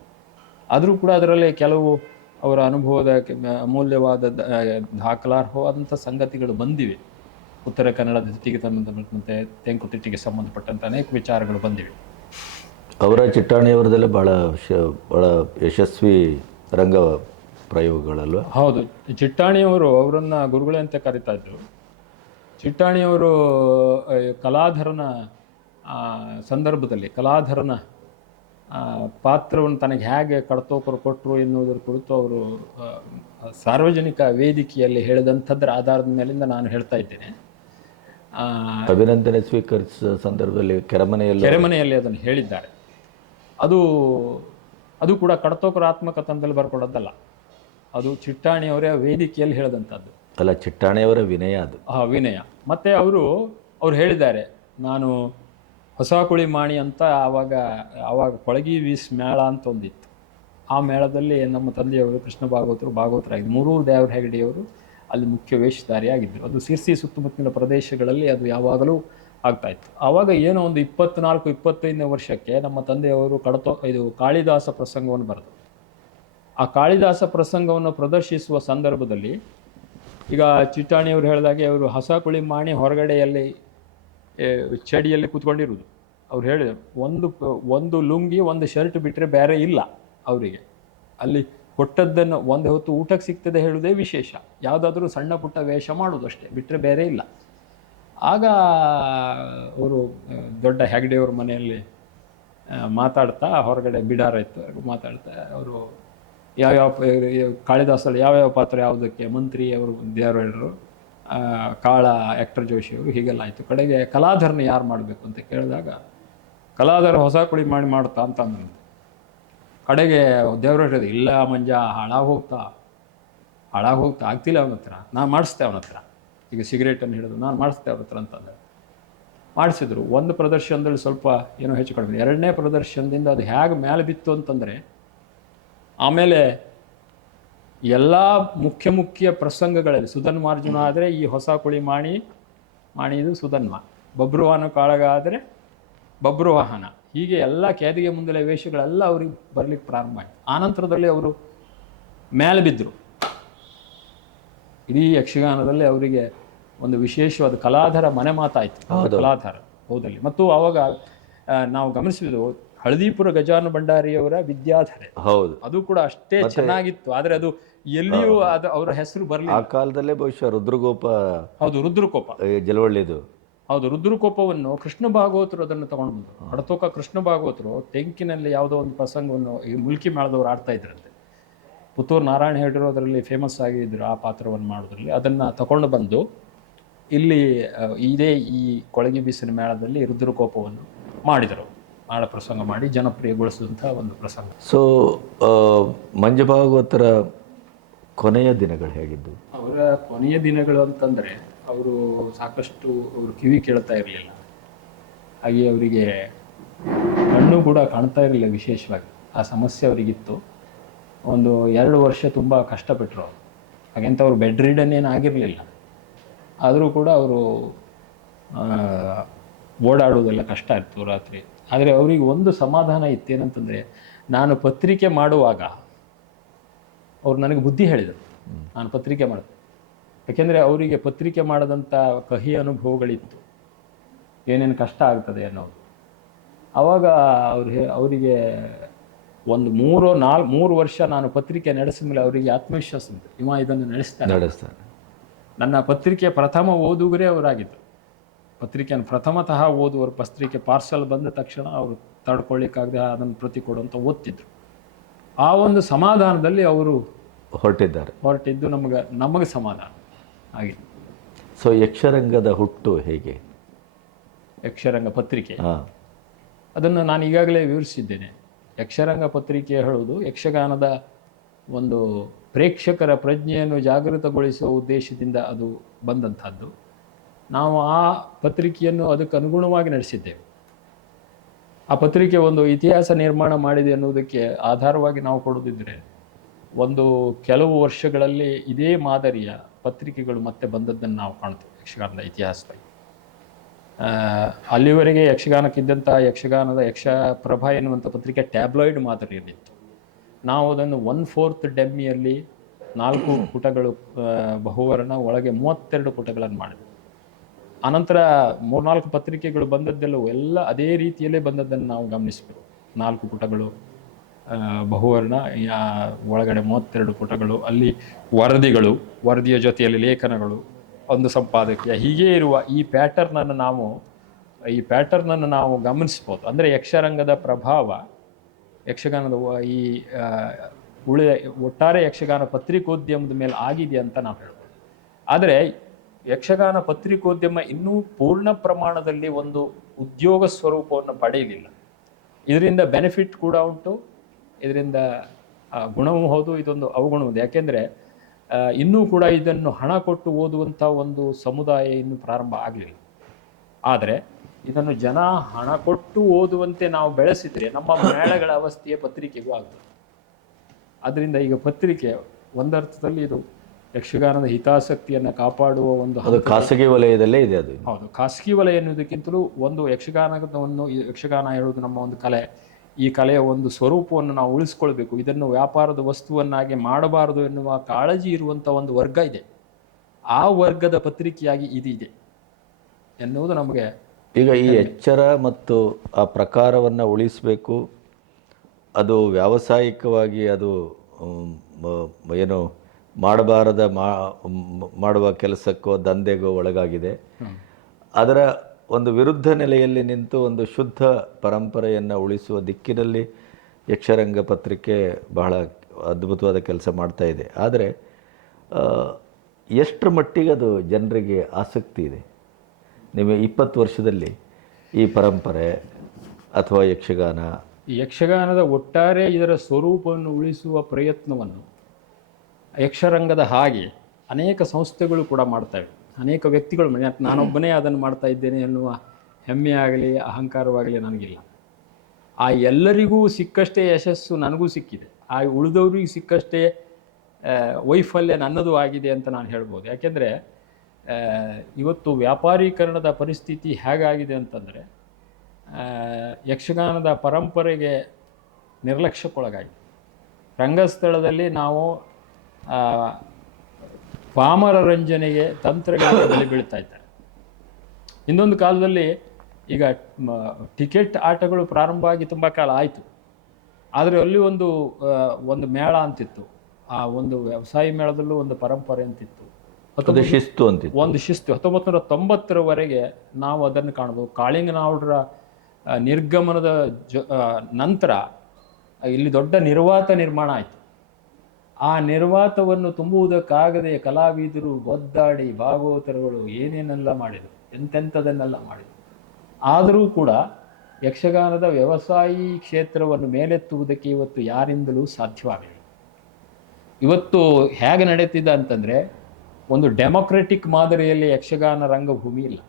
ಆದರೂ ಕೂಡ ಅದರಲ್ಲಿ ಕೆಲವು ಅವರ ಅನುಭವದ ಅಮೂಲ್ಯವಾದ ದಾಖಲಾರ್ಹವಾದಂಥ ಸಂಗತಿಗಳು ಬಂದಿವೆ. ಉತ್ತರ ಕನ್ನಡದ ಜೊತೆಗೆ ಸಂಬಂಧಪಟ್ಟಂತೆ ತೆಂಕುತಿಟ್ಟಿಗೆ ಸಂಬಂಧಪಟ್ಟಂತೆ ಅನೇಕ ವಿಚಾರಗಳು ಬಂದಿವೆ. ಅವರ ಚಿಟ್ಟಾಣಿಯವರದಲ್ಲೇ ಭಾಳ ಬಹಳ ಭಾಳ ಯಶಸ್ವಿ ರಂಗ ಪ್ರಯೋಗಗಳಲ್ವ? ಹೌದು. ಚಿಟ್ಟಾಣಿಯವರು ಅವರನ್ನ ಗುರುಗಳೇ ಅಂತ ಕರಿತಾ ಇದ್ರು. ಚಿಟ್ಟಾಣಿಯವರು ಕಲಾಧರನ ಸಂದರ್ಭದಲ್ಲಿ ಕಲಾಧರನ ಪಾತ್ರವನ್ನು ತನಗೆ ಹೇಗೆ ಕಡ್ತೋಕರು ಕೊಟ್ಟರು ಎನ್ನುವುದರ ಕುರಿತು ಅವರು ಸಾರ್ವಜನಿಕ ವೇದಿಕೆಯಲ್ಲಿ ಹೇಳಿದಂಥದ್ರ ಆಧಾರದ ಮೇಲಿಂದ ನಾನು ಹೇಳ್ತಾ ಇದ್ದೇನೆ. ಅಭಿನಂದನೆ ಸ್ವೀಕರಿಸಿದ ಸಂದರ್ಭದಲ್ಲಿ ಕೆರೆಮನೆಯಲ್ಲಿ ಕೆರೆಮನೆಯಲ್ಲಿ ಅದನ್ನು ಹೇಳಿದ್ದಾರೆ. ಅದು ಅದು ಕೂಡ ಕಡತೋಕರಾತ್ಮಕ ಆತ್ಮಕಥನದಲ್ಲಿ ಬರ್ಕೊಡೋದಲ್ಲ ಅದು ಚಿಟ್ಟಾಣಿಯವರೇ ವೇದಿಕೆಯಲ್ಲಿ ಹೇಳಿದಂಥದ್ದು. ಅಲ್ಲ ಚಿಟ್ಟಾಣಿಯವರ ವಿನಯ ಅದು. ಆ ವಿನಯ. ಮತ್ತೆ ಅವರು ಅವ್ರು ಹೇಳಿದ್ದಾರೆ ನಾನು ಹೊಸ ಕುಳಿ ಮಾಣಿ ಅಂತ ಆವಾಗ ಆವಾಗ ಕೊಳಗಿ ವೀಸ್ ಮೇಳ ಅಂತ ಒಂದಿತ್ತು. ಆ ಮೇಳದಲ್ಲಿ ನಮ್ಮ ತಂದೆಯವರು ಕೃಷ್ಣ ಭಾಗವತರು ಭಾಗವತರಾಗಿದ್ದು ಮೂರೂ ದೇವರ ಹೆಗಡೆಯವರು ಅಲ್ಲಿ ಮುಖ್ಯ ವೇಷಧಾರಿಯಾಗಿದ್ದರು. ಅದು ಸಿರ್ಸಿ ಸುತ್ತಮುತ್ತಲಿನ ಪ್ರದೇಶಗಳಲ್ಲಿ ಅದು ಯಾವಾಗಲೂ ಆಗ್ತಾ ಇತ್ತು. ಆವಾಗ ಏನೋ ಒಂದು ಇಪ್ಪತ್ನಾಲ್ಕು, ಇಪ್ಪತ್ತೈದನೇ ವರ್ಷಕ್ಕೆ ನಮ್ಮ ತಂದೆಯವರು ಕಡತೋ, ಇದು ಕಾಳಿದಾಸ ಪ್ರಸಂಗವನ್ನು ಬರೆದು ಆ ಕಾಳಿದಾಸ ಪ್ರಸಂಗವನ್ನು ಪ್ರದರ್ಶಿಸುವ ಸಂದರ್ಭದಲ್ಲಿ ಈಗ ಚಿಟ್ಟಾಣಿಯವರು ಹೇಳಿದಾಗೆ, ಅವರು ಹೊಸ ಕುಳಿ ಮಾಣಿ ಹೊರಗಡೆಯಲ್ಲಿ ಚಡಿಯಲ್ಲಿ ಕೂತ್ಕೊಂಡಿರುವುದು. ಅವ್ರು ಹೇಳಿದರು ಒಂದು ಒಂದು ಲುಂಗಿ ಒಂದು ಶರ್ಟ್ ಬಿಟ್ಟರೆ ಬೇರೆ ಇಲ್ಲ ಅವರಿಗೆ. ಅಲ್ಲಿ ಕೊಟ್ಟದ್ದನ್ನು ಒಂದು ಹೊತ್ತು ಊಟಕ್ಕೆ ಸಿಗ್ತದೆ ಹೇಳುವುದೇ ವಿಶೇಷ. ಯಾವುದಾದ್ರೂ ಸಣ್ಣ ಪುಟ್ಟ ವೇಷ ಮಾಡೋದು ಅಷ್ಟೇ ಬಿಟ್ಟರೆ ಬೇರೆ ಇಲ್ಲ. ಆಗ ಅವರು ದೊಡ್ಡ ಹೆಗ್ಡೆಯವ್ರ ಮನೆಯಲ್ಲಿ ಮಾತಾಡ್ತಾ ಹೊರಗಡೆ ಬಿಡಾರ ಇತ್ತು ಮಾತಾಡ್ತಾ ಅವರು ಯಾವ್ಯಾವ ಕಾಳಿದಾಸಲ್ಲಿ ಯಾವ್ಯಾವ ಪಾತ್ರ ಯಾವುದಕ್ಕೆ? ಮಂತ್ರಿ ಅವರು ದೇವರು ಹೇಳಿದ್ರು ಆ, ಕಾಳ ಆ್ಯಕ್ಟರ್ ಜೋಶಿಯವರು ಹೀಗೆಲ್ಲ ಆಯಿತು. ಕಡೆಗೆ ಕಲಾಧರನ ಯಾರು ಮಾಡಬೇಕು ಅಂತ ಕೇಳಿದಾಗ, ಕಲಾಧರ ಹೊಸ ಕುಳಿ ಮಾಡಿ ಮಾಡ್ತಾ ಅಂತ ಅಂದ್ರೆ. ಕಡೆಗೆ ದೇವರು ಇಲ್ಲ ಮಂಜ, ಹಾಳಾಗಿ ಹೋಗ್ತಾ ಹಾಳಾಗಿ ಹೋಗ್ತಾ ಆಗ್ತಿಲ್ಲ ಅವನ ಹತ್ರ, ನಾನು ಮಾಡಿಸ್ತೆ ಅವನ ಹತ್ರ. ಈಗ ಸಿಗರೇಟನ್ನು ಹಿಡಿದು ನಾನು ಮಾಡಿಸ್ತೆ ಅವ್ರ ಹತ್ರ ಅಂತಂದರೆ ಮಾಡಿಸಿದ್ರು. ಒಂದು ಪ್ರದರ್ಶನದಲ್ಲಿ ಸ್ವಲ್ಪ ಏನೋ ಹೆಚ್ಚು ಕಡಿಮೆ. ಎರಡನೇ ಪ್ರದರ್ಶನದಿಂದ ಅದು ಹೇಗೆ ಮೇಲೆ ಬಿತ್ತು ಅಂತಂದರೆ, ಆಮೇಲೆ ಎಲ್ಲ ಮುಖ್ಯ ಮುಖ್ಯ ಪ್ರಸಂಗಗಳಲ್ಲಿ ಸುಧನ್ಮಾರ್ಜುನ ಆದರೆ ಈ ಹೊಸ ಕುಳಿ ಮಾಣಿ ಮಾಣಿದು ಸುಧನ್ಮ. ಬಬ್ರುವಾಹನ ಕಾಳಗ ಆದರೆ ಬಬ್ರುವಾಹನ. ಹೀಗೆ ಎಲ್ಲ ಕ್ಯಾದಿಗೆ ಮುಂದಲೆ ವೇಷಗಳೆಲ್ಲ ಅವ್ರಿಗೆ ಬರಲಿಕ್ಕೆ ಪ್ರಾರಂಭ ಆಯಿತು. ಆನಂತರದಲ್ಲಿ ಅವರು ಮೇಲೆ ಬಿದ್ದರು ಇಡೀ ಯಕ್ಷಗಾನದಲ್ಲಿ ಅವರಿಗೆ ಒಂದು ವಿಶೇಷವಾದ ಕಲಾಧಾರ ಮನೆ ಮಾತಾಯಿತು. ಕಲಾಧಾರ ಹೌದಲ್ಲಿ. ಮತ್ತು ಅವಾಗ ನಾವು ಗಮನಿಸಿದ್ದು ಹಳದಿಪುರ ಗಜಾನು ಭಂಡಾರಿಯವರ ವಿದ್ಯಾಧರೆ. ಹೌದು. ಅದು ಕೂಡ ಅಷ್ಟೇ ಚೆನ್ನಾಗಿತ್ತು. ಆದರೆ ಅದು ಎಲ್ಲಿಯೂ ಅದು ಅವರ ಹೆಸರು ಆ ಕಾಲದಲ್ಲೇ ಬಹುಶಃ ರುದ್ರಗೋಪ ಹೌದು ರುದ್ರಕೋಪ ಜಲವಳ್ಳಿದು ಹೌದು ರುದ್ರಕೋಪವನ್ನು ಕೃಷ್ಣ ಭಾಗವತರು ಅದನ್ನು ತಗೊಂಡು ಬಂದರು. ಹಡತೋಕ ಕೃಷ್ಣ ಭಾಗವತರು ತೆಂಕಿನಲ್ಲಿ ಯಾವುದೋ ಒಂದು ಪ್ರಸಂಗವನ್ನು ಈ ಮುಲ್ಕಿ ಮೇಳದವರು ಆಡ್ತಾ ಇದ್ರಂತೆ. ಪುತ್ತೂರು ನಾರಾಯಣ ಹೇಳಿರೋ ಅದರಲ್ಲಿ ಫೇಮಸ್ ಆಗಿದ್ರು ಆ ಪಾತ್ರವನ್ನು ಮಾಡೋದ್ರಲ್ಲಿ. ಅದನ್ನು ತಗೊಂಡು ಬಂದು ಇಲ್ಲಿ ಇದೇ ಈ ಕೊಳಗಿ ಬೀಸಿನ ಮೇಳದಲ್ಲಿ ರುದ್ರಕೋಪವನ್ನು ಮಾಡಿದರು. ಮಾಡ ಪ್ರಸಂಗ ಮಾಡಿ ಜನಪ್ರಿಯಗೊಳಿಸಿದಂಥ ಒಂದು ಪ್ರಸಂಗ. ಸೊ ಮಂಜು ಭಾಗವತರ ಕೊನೆಯ ದಿನಗಳು ಹೇಗಿದ್ದವು ಅವರ ಕೊನೆಯ ದಿನಗಳು ಅಂತಂದರೆ ಅವರು ಸಾಕಷ್ಟು ಅವರು ಕಿವಿ ಕೇಳ್ತಾ ಇರಲಿಲ್ಲ. ಹಾಗೆ ಅವರಿಗೆ ಕಣ್ಣು ಕೂಡ ಕಾಣ್ತಾ ಇರಲಿಲ್ಲ ವಿಶೇಷವಾಗಿ. ಆ ಸಮಸ್ಯೆ ಅವರಿಗಿತ್ತು. ಒಂದು ಎರಡು ವರ್ಷ ತುಂಬ ಕಷ್ಟಪಟ್ಟರು ಅವರು. ಹಾಗೆಂತ ಅವರು ಬೆಡ್ ರಿಡನ್ ಏನು ಆಗಿರಲಿಲ್ಲ. ಆದರೂ ಕೂಡ ಅವರು ಓಡಾಡೋದೆಲ್ಲ ಕಷ್ಟ ಇತ್ತು ರಾತ್ರಿ. ಆದರೆ ಅವರಿಗೆ ಒಂದು ಸಮಾಧಾನ ಇತ್ತೇನಂತಂದರೆ, ನಾನು ಪತ್ರಿಕೆ ಮಾಡುವಾಗ ಅವ್ರು ನನಗೆ ಬುದ್ಧಿ ಹೇಳಿದರು. ನಾನು ಪತ್ರಿಕೆ ಮಾಡಿದೆ. ಯಾಕೆಂದರೆ ಅವರಿಗೆ ಪತ್ರಿಕೆ ಮಾಡದಂಥ ಕಹಿ ಅನುಭವಗಳಿತ್ತು. ಏನೇನು ಕಷ್ಟ ಆಗ್ತದೆ ಅನ್ನೋದು. ಆವಾಗ ಅವ್ರು ಅವರಿಗೆ ಒಂದು ಮೂರು ನಾಲ್ಕು ಮೂರು ವರ್ಷ ನಾನು ಪತ್ರಿಕೆ ನಡೆಸಿದ ಮೇಲೆ ಅವರಿಗೆ ಆತ್ಮವಿಶ್ವಾಸ ಉಂಟು. ಇವ ಇದನ್ನು ನಡೆಸ್ತಾರೆ ನಡೆಸ್ತಾರೆ ನನ್ನ ಪತ್ರಿಕೆ ಪ್ರಥಮ ಓದುಗರೇ ಅವರಾಗಿದ್ದರು. ಪತ್ರಿಕೆಯನ್ನು ಪ್ರಥಮತಃ ಓದುವರು ಪತ್ರಿಕೆ ಪಾರ್ಸಲ್ ಬಂದ ತಕ್ಷಣ ಅವರು ತಡ್ಕೊಳ್ಳಿಕ್ಕಾಗದೆ ಅದನ್ನು ಪ್ರತಿ ಕೊಡುವಂಥ ಓದ್ತಿದ್ರು. ಆ ಒಂದು ಸಮಾಧಾನದಲ್ಲಿ ಅವರು ಹೊರಟಿದ್ದಾರೆ. ಹೊರಟಿದ್ದು ನಮಗೆ ನಮಗೆ ಸಮಾಧಾನ. ಆಗಿದೆ ಸೊ ಯಕ್ಷರಂಗದ ಹುಟ್ಟು ಹೇಗೆ? ಯಕ್ಷರಂಗ ಪತ್ರಿಕೆ. ಹಾಂ. ಅದನ್ನು ನಾನು ಈಗಾಗಲೇ ವಿವರಿಸಿದ್ದೇನೆ. ಯಕ್ಷರಂಗ ಪತ್ರಿಕೆ ಹೇಳುವುದು ಯಕ್ಷಗಾನದ ಒಂದು ಪ್ರೇಕ್ಷಕರ ಪ್ರಜ್ಞೆಯನ್ನು ಜಾಗೃತಗೊಳಿಸುವ ಉದ್ದೇಶದಿಂದ ಅದು ಬಂದಂಥದ್ದು. ನಾವು ಆ ಪತ್ರಿಕೆಯನ್ನು ಅದಕ್ಕೆ ಅನುಗುಣವಾಗಿ ನಡೆಸಿದ್ದೇವೆ. ಆ ಪತ್ರಿಕೆ ಒಂದು ಇತಿಹಾಸ ನಿರ್ಮಾಣ ಮಾಡಿದೆ ಅನ್ನುವುದಕ್ಕೆ ಆಧಾರವಾಗಿ ನಾವು ಕೊಡೋದಿದ್ರೆ ಒಂದು ಕೆಲವು ವರ್ಷಗಳಲ್ಲಿ ಇದೇ ಮಾದರಿಯ ಪತ್ರಿಕೆಗಳು ಮತ್ತೆ ಬಂದದ್ದನ್ನು ನಾವು ಕಾಣ್ತೇವೆ ಯಕ್ಷಗಾನದ ಇತಿಹಾಸದಲ್ಲಿ. ಅಲ್ಲಿವರೆಗೆ ಯಕ್ಷಗಾನಕ್ಕಿದ್ದಂಥ ಯಕ್ಷಗಾನದ ಯಕ್ಷ ಪ್ರಭಾ ಎನ್ನುವಂಥ ಪತ್ರಿಕೆ ಟ್ಯಾಬ್ಲಾಯ್ಡ್ ಮಾದರಿಯಲ್ಲಿತ್ತು ನಾವು ಅದನ್ನು ಒನ್ ಫೋರ್ತ್ ಡೆಮ್ಮಿಯಲ್ಲಿ ನಾಲ್ಕು ಪುಟಗಳು ಬಹುವರ್ಣ, ಒಳಗೆ ಮೂವತ್ತೆರಡು ಪುಟಗಳನ್ನು ಮಾಡಿದ್ವಿ. ಅನಂತರ ಮೂರ್ನಾಲ್ಕು ಪತ್ರಿಕೆಗಳು ಬಂದದ್ದೆಲ್ಲವೂ ಎಲ್ಲ ಅದೇ ರೀತಿಯಲ್ಲೇ ಬಂದದ್ದನ್ನು ನಾವು ಗಮನಿಸಬೇಕು. ನಾಲ್ಕು ಪುಟಗಳು ಬಹುವರ್ಣ ಒಳಗಡೆ ಮೂವತ್ತೆರಡು ಪುಟಗಳು, ಅಲ್ಲಿ ವರದಿಗಳು, ವರದಿಯ ಜೊತೆಯಲ್ಲಿ ಲೇಖನಗಳು, ಒಂದು ಸಂಪಾದಕೀಯ. ಹೀಗೆ ಇರುವ ಈ ಪ್ಯಾಟರ್ನನ್ನು ನಾವು, ಈ ಪ್ಯಾಟರ್ನನ್ನು ನಾವು ಗಮನಿಸ್ಬೋದು. ಅಂದರೆ ಯಕ್ಷರಂಗದ ಪ್ರಭಾವ, ಯಕ್ಷಗಾನದ ಈ ಉಳಿದ, ಒಟ್ಟಾರೆ ಯಕ್ಷಗಾನ ಪತ್ರಿಕೋದ್ಯಮದ ಮೇಲೆ ಆಗಿದೆ ಅಂತ ನಾವು ಹೇಳ್ಬೋದು. ಆದರೆ ಯಕ್ಷಗಾನ ಪತ್ರಿಕೋದ್ಯಮ ಇನ್ನೂ ಪೂರ್ಣ ಪ್ರಮಾಣದಲ್ಲಿ ಒಂದು ಉದ್ಯೋಗ ಸ್ವರೂಪವನ್ನು ಪಡೆಯಲಿಲ್ಲ. ಇದರಿಂದ ಬೆನಿಫಿಟ್ ಕೂಡ ಉಂಟು. ಇದರಿಂದ ಆ, ಗುಣವೂ ಹೌದು ಇದೊಂದು ಅವಗುಣವೂ ಯಾಕೆಂದರೆ ಇನ್ನೂ ಕೂಡ ಇದನ್ನು ಹಣ ಕೊಟ್ಟು ಓದುವಂಥ ಒಂದು ಸಮುದಾಯ ಇನ್ನೂ ಪ್ರಾರಂಭ ಆಗಲಿಲ್ಲ. ಆದರೆ ಇದನ್ನು ಜನ ಹಣ ಕೊಟ್ಟು ಓದುವಂತೆ ನಾವು ಬೆಳೆಸಿದರೆ ನಮ್ಮ ಮೇಳಗಳ ಅವಸ್ಥೆಯ ಪತ್ರಿಕೆಗೂ ಆಗ್ತದೆ. ಅದರಿಂದ ಈಗ ಪತ್ರಿಕೆ ಒಂದರ್ಥದಲ್ಲಿ ಇದು ಯಕ್ಷಗಾನದ ಹಿತಾಸಕ್ತಿಯನ್ನು ಕಾಪಾಡುವ ಒಂದು ಅದು ಖಾಸಗಿ ವಲಯದಲ್ಲೇ ಇದೆ ಅದು. ಹೌದು ಖಾಸಗಿ ವಲಯ ಎನ್ನುವುದಕ್ಕಿಂತಲೂ ಒಂದು ಯಕ್ಷಗಾನವನ್ನು ಯಕ್ಷಗಾನ ಹೇಳುವುದು ನಮ್ಮ ಒಂದು ಕಲೆ. ಈ ಕಲೆಯ ಒಂದು ಸ್ವರೂಪವನ್ನು ನಾವು ಉಳಿಸ್ಕೊಳ್ಬೇಕು. ಇದನ್ನು ವ್ಯಾಪಾರದ ವಸ್ತುವನ್ನಾಗಿ ಮಾಡಬಾರದು ಎನ್ನುವ ಕಾಳಜಿ ಇರುವಂಥ ಒಂದು ವರ್ಗ ಇದೆ. ಆ ವರ್ಗದ ಪತ್ರಿಕೆಯಾಗಿ ಇದಿದೆ ಎನ್ನುವುದು ನಮಗೆ ಈಗ ಈ ಎಚ್ಚರ ಮತ್ತು ಆ ಪ್ರಕಾರವನ್ನು ಉಳಿಸಬೇಕು. ಅದು ವ್ಯಾವಸಾಯಿಕವಾಗಿ ಅದು ಏನು ಮಾಡಬಾರದ ಮಾಡುವ ಕೆಲಸಕ್ಕೋ ದಂಧೆಗೋ ಒಳಗಾಗಿದೆ. ಅದರ ಒಂದು ವಿರುದ್ಧ ನೆಲೆಯಲ್ಲಿ ನಿಂತು ಒಂದು ಶುದ್ಧ ಪರಂಪರೆಯನ್ನು ಉಳಿಸುವ ದಿಕ್ಕಿನಲ್ಲಿ ಯಕ್ಷರಂಗ ಪತ್ರಿಕೆ ಬಹಳ ಅದ್ಭುತವಾದ ಕೆಲಸ ಮಾಡ್ತಾ ಇದೆ. ಆದರೆ ಎಷ್ಟು ಎಷ್ಟರ ಮಟ್ಟಿಗೆ ಅದು ಜನರಿಗೆ ಆಸಕ್ತಿ ಇದೆ? ನಿಮಗೆ ಇಪ್ಪತ್ತು ವರ್ಷದಲ್ಲಿ ಈ ಪರಂಪರೆ ಅಥವಾ ಯಕ್ಷಗಾನ? ಯಕ್ಷಗಾನದ ಒಟ್ಟಾರೆ ಇದರ ಸ್ವರೂಪವನ್ನು ಉಳಿಸುವ ಪ್ರಯತ್ನವನ್ನು ಯಕ್ಷರಂಗದ ಹಾಗೆ ಅನೇಕ ಸಂಸ್ಥೆಗಳು ಕೂಡ ಮಾಡ್ತವೆ ಅನೇಕ ವ್ಯಕ್ತಿಗಳು ನಾನೊಬ್ಬನೇ ಅದನ್ನು ಮಾಡ್ತಾ ಇದ್ದೇನೆ ಎನ್ನುವ ಹೆಮ್ಮೆ ಆಗಲಿ, ಅಹಂಕಾರವಾಗಲಿ ನನಗಿಲ್ಲ. ಆ ಎಲ್ಲರಿಗೂ ಸಿಕ್ಕಷ್ಟೇ ಯಶಸ್ಸು ನನಗೂ ಸಿಕ್ಕಿದೆ. ಆ ಉಳಿದವರಿಗೆ ಸಿಕ್ಕಷ್ಟೇ ವೈಫಲ್ಯ ನನ್ನದು ಆಗಿದೆ ಅಂತ ನಾನು ಹೇಳ್ಬೋದು. ಯಾಕೆಂದರೆ ಇವತ್ತು ವ್ಯಾಪಾರೀಕರಣದ ಪರಿಸ್ಥಿತಿ ಹೇಗಾಗಿದೆ ಅಂತಂದರೆ ಯಕ್ಷಗಾನದ ಪರಂಪರೆಗೆ ನಿರ್ಲಕ್ಷ್ಯಕ್ಕೊಳಗಾಗಿದೆ. ರಂಗಸ್ಥಳದಲ್ಲಿ ನಾವು ಪಾಮರ ರಂಜನೆಗೆ ತಂತ್ರಗಳ ಬೆಲೆ ಬೀಳ್ತಾ ಇದ್ದಾರೆ. ಇನ್ನೊಂದು ಕಾಲದಲ್ಲಿ ಈಗ ಟಿಕೆಟ್ ಆಟಗಳು ಪ್ರಾರಂಭ ಆಗಿ ತುಂಬ ಕಾಲ ಆಯಿತು. ಆದರೆ ಅಲ್ಲಿ ಒಂದು ಒಂದು ಮೇಳ ಅಂತಿತ್ತು. ಆ ಒಂದು ವ್ಯವಸಾಯ ಮೇಳದಲ್ಲೂ ಒಂದು ಪರಂಪರೆ ಅಂತಿತ್ತು. ಅದು ಶಿಸ್ತು ಅಂತಿತ್ತು. ಒಂದು ಶಿಸ್ತು. ಹತ್ತೊಂಬತ್ತು ನೂರ ತೊಂಬತ್ತರವರೆಗೆ ನಾವು ಅದನ್ನು ಕಾಣಬಹುದು ಕಾಳಿಂಗನಾವಡರ ನಿರ್ಗಮನದ ಜೊ ನಂತರ ಇಲ್ಲಿ ದೊಡ್ಡ ನಿರ್ವಾತ ನಿರ್ಮಾಣ ಆಯಿತು. ಆ ನಿರ್ವಾತವನ್ನು ತುಂಬುವುದಕ್ಕಾಗದೆ ಕಲಾವಿದರು ಒದ್ದಾಡಿ ಭಾಗವತರುಗಳು ಏನೇನೆಲ್ಲ ಮಾಡಿದರು, ಎಂತೆಂಥದನ್ನೆಲ್ಲ ಮಾಡಿದರು. ಆದರೂ ಕೂಡ ಯಕ್ಷಗಾನದ ವ್ಯವಸಾಯಿ ಕ್ಷೇತ್ರವನ್ನು ಮೇಲೆತ್ತುವುದಕ್ಕೆ ಇವತ್ತು ಯಾರಿಂದಲೂ ಸಾಧ್ಯವಾಗಲಿಲ್ಲ. ಇವತ್ತು ಹೇಗೆ ನಡೀತಿದೆ ಅಂತಂದರೆ, ಒಂದು ಡೆಮೊಕ್ರೆಟಿಕ್ ಮಾದರಿಯಲ್ಲಿ ಯಕ್ಷಗಾನ ರಂಗಭೂಮಿ ಇಲ್ಲ.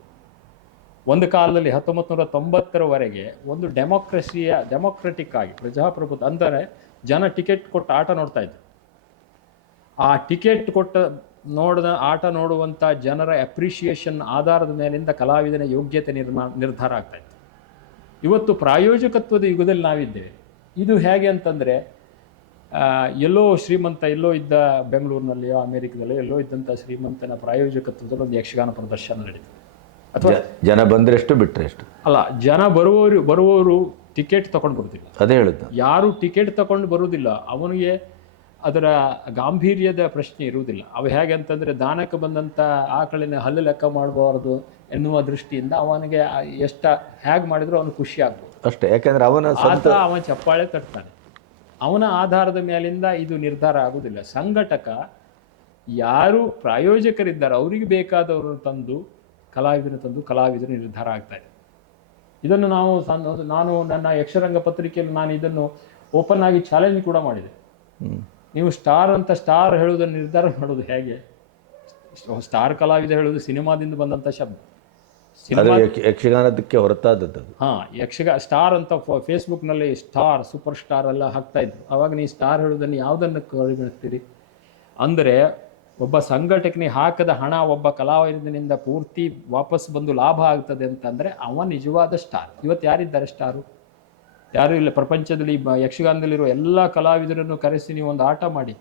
ಒಂದು ಕಾಲದಲ್ಲಿ ಹತ್ತೊಂಬತ್ತು ನೂರ ತೊಂಬತ್ತರವರೆಗೆ ಒಂದು ಡೆಮೋಕ್ರಸಿಯ, ಡೆಮೊಕ್ರೆಟಿಕ್ ಆಗಿ ಪ್ರಜಾಪ್ರಭುತ್ವ ಅಂದರೆ ಜನ ಟಿಕೆಟ್ ಕೊಟ್ಟು ಆಟ ನೋಡ್ತಾ ಇದ್ರು. ಆ ಟಿಕೆಟ್ ಕೊಟ್ಟ ನೋಡಿದ ಆಟ ನೋಡುವಂಥ ಜನರ ಅಪ್ರಿಷಿಯೇಷನ್ ಆಧಾರದ ಮೇಲಿಂದ ಕಲಾವಿದನ ಯೋಗ್ಯತೆ ನಿರ್ಮಾ ನಿರ್ಧಾರ ಆಗ್ತಾ ಇತ್ತು. ಇವತ್ತು ಪ್ರಾಯೋಜಕತ್ವದ ಯುಗದಲ್ಲಿ ನಾವಿದ್ದೇವೆ. ಇದು ಹೇಗೆ ಅಂತಂದರೆ ಎಲ್ಲೋ ಶ್ರೀಮಂತ ಎಲ್ಲೋ ಇದ್ದ ಬೆಂಗಳೂರಿನಲ್ಲಿಯೋ ಅಮೇರಿಕದಲ್ಲೋ ಎಲ್ಲೋ ಇದ್ದಂಥ ಶ್ರೀಮಂತನ ಪ್ರಾಯೋಜಕತ್ವದಲ್ಲಿ ಒಂದು ಯಕ್ಷಗಾನ ಪ್ರದರ್ಶನ ನಡೀತದೆ. ಅಥವಾ ಜನ ಜನ ಬಿಟ್ಟರೆ ಎಷ್ಟು? ಅಲ್ಲ ಜನ ಬರುವವರು ಬರುವವರು ಟಿಕೆಟ್ ತಗೊಂಡು ಬರುವುದಿಲ್ಲ ಅದೇ ಹೇಳುದು. ಯಾರು ಟಿಕೆಟ್ ತಗೊಂಡು ಬರುವುದಿಲ್ಲ ಅವನಿಗೆ ಅದರ ಗಾಂಭೀರ್ಯದ ಪ್ರಶ್ನೆ ಇರುವುದಿಲ್ಲ. ಅವು ಹೇಗೆ ಅಂತಂದರೆ ದಾನಕ್ಕೆ ಬಂದಂಥ ಆಕಳಿನ ಹಲ್ಲು ಲೆಕ್ಕ ಮಾಡಬಾರ್ದು ಎನ್ನುವ ದೃಷ್ಟಿಯಿಂದ ಅವನಿಗೆ ಎಷ್ಟ ಹೇಗೆ ಮಾಡಿದರೂ ಅವನು ಖುಷಿ ಆಗ್ಬೋದು. ಅಷ್ಟೇ ಯಾಕಂದ್ರೆ ಅವನ ಆತ ಅವನ ಚಪ್ಪಾಳೆ ತಟ್ತಾನೆ. ಅವನ ಆಧಾರದ ಮೇಲಿಂದ ಇದು ನಿರ್ಧಾರ ಆಗುವುದಿಲ್ಲ. ಸಂಘಟಕ ಯಾರು ಪ್ರಾಯೋಜಕರಿದ್ದಾರೆ ಅವರಿಗೆ ಬೇಕಾದವರು ತಂದು ಕಲಾವಿದರು ತಂದು ಕಲಾವಿದರು ನಿರ್ಧಾರ ಆಗ್ತಾ ಇದೆ. ಇದನ್ನು ನಾವು ನಾನು ನನ್ನ ಯಕ್ಷರಂಗ ಪತ್ರಿಕೆಯಲ್ಲಿ ನಾನು ಇದನ್ನು ಓಪನ್ ಆಗಿ ಚಾಲೆಂಜ್ ಕೂಡ ಮಾಡಿದೆ. ನೀವು ಸ್ಟಾರ್ ಅಂತ ಸ್ಟಾರ್ ಹೇಳುವುದನ್ನು ನಿರ್ಧಾರ ಮಾಡೋದು ಹೇಗೆ? ಸ್ಟಾರ್ ಕಲಾವಿದ ಹೇಳುವುದು ಸಿನಿಮಾದಿಂದ ಬಂದಂಥ ಶಬ್ದ. ಯಕ್ಷಗಾನದಕ್ಕೆ ಹೊರತಾದದ್ದು ಹಾಂ ಯಕ್ಷಗ ಸ್ಟಾರ್ ಅಂತ ಫೇಸ್ಬುಕ್ನಲ್ಲಿ ಸ್ಟಾರ್ ಸೂಪರ್ ಸ್ಟಾರ್ ಎಲ್ಲ ಹಾಕ್ತಾ ಇದ್ರು. ಅವಾಗ ನೀವು ಸ್ಟಾರ್ ಹೇಳೋದನ್ನು ಯಾವುದನ್ನು ಕಡಿಮೆಡ್ತೀರಿ ಅಂದರೆ ಒಬ್ಬ ಸಂಘಟಕನಿಗೆ ಹಾಕದ ಹಣ ಒಬ್ಬ ಕಲಾವಿದನಿಂದ ಪೂರ್ತಿ ವಾಪಸ್ ಬಂದು ಲಾಭ ಆಗ್ತದೆ ಅಂತಂದರೆ ಅವ ನಿಜವಾದ ಸ್ಟಾರ್. ಇವತ್ತು ಯಾರಿದ್ದಾರೆ ಸ್ಟಾರು? ಯಾರು ಇಲ್ಲ, ಪ್ರಪಂಚದಲ್ಲಿ ಯಕ್ಷಗಾನದಲ್ಲಿರುವ ಎಲ್ಲ ಕಲಾವಿದರನ್ನು ಕರೆಸಿ ನೀವು ಒಂದು ಆಟ ಮಾಡಿ.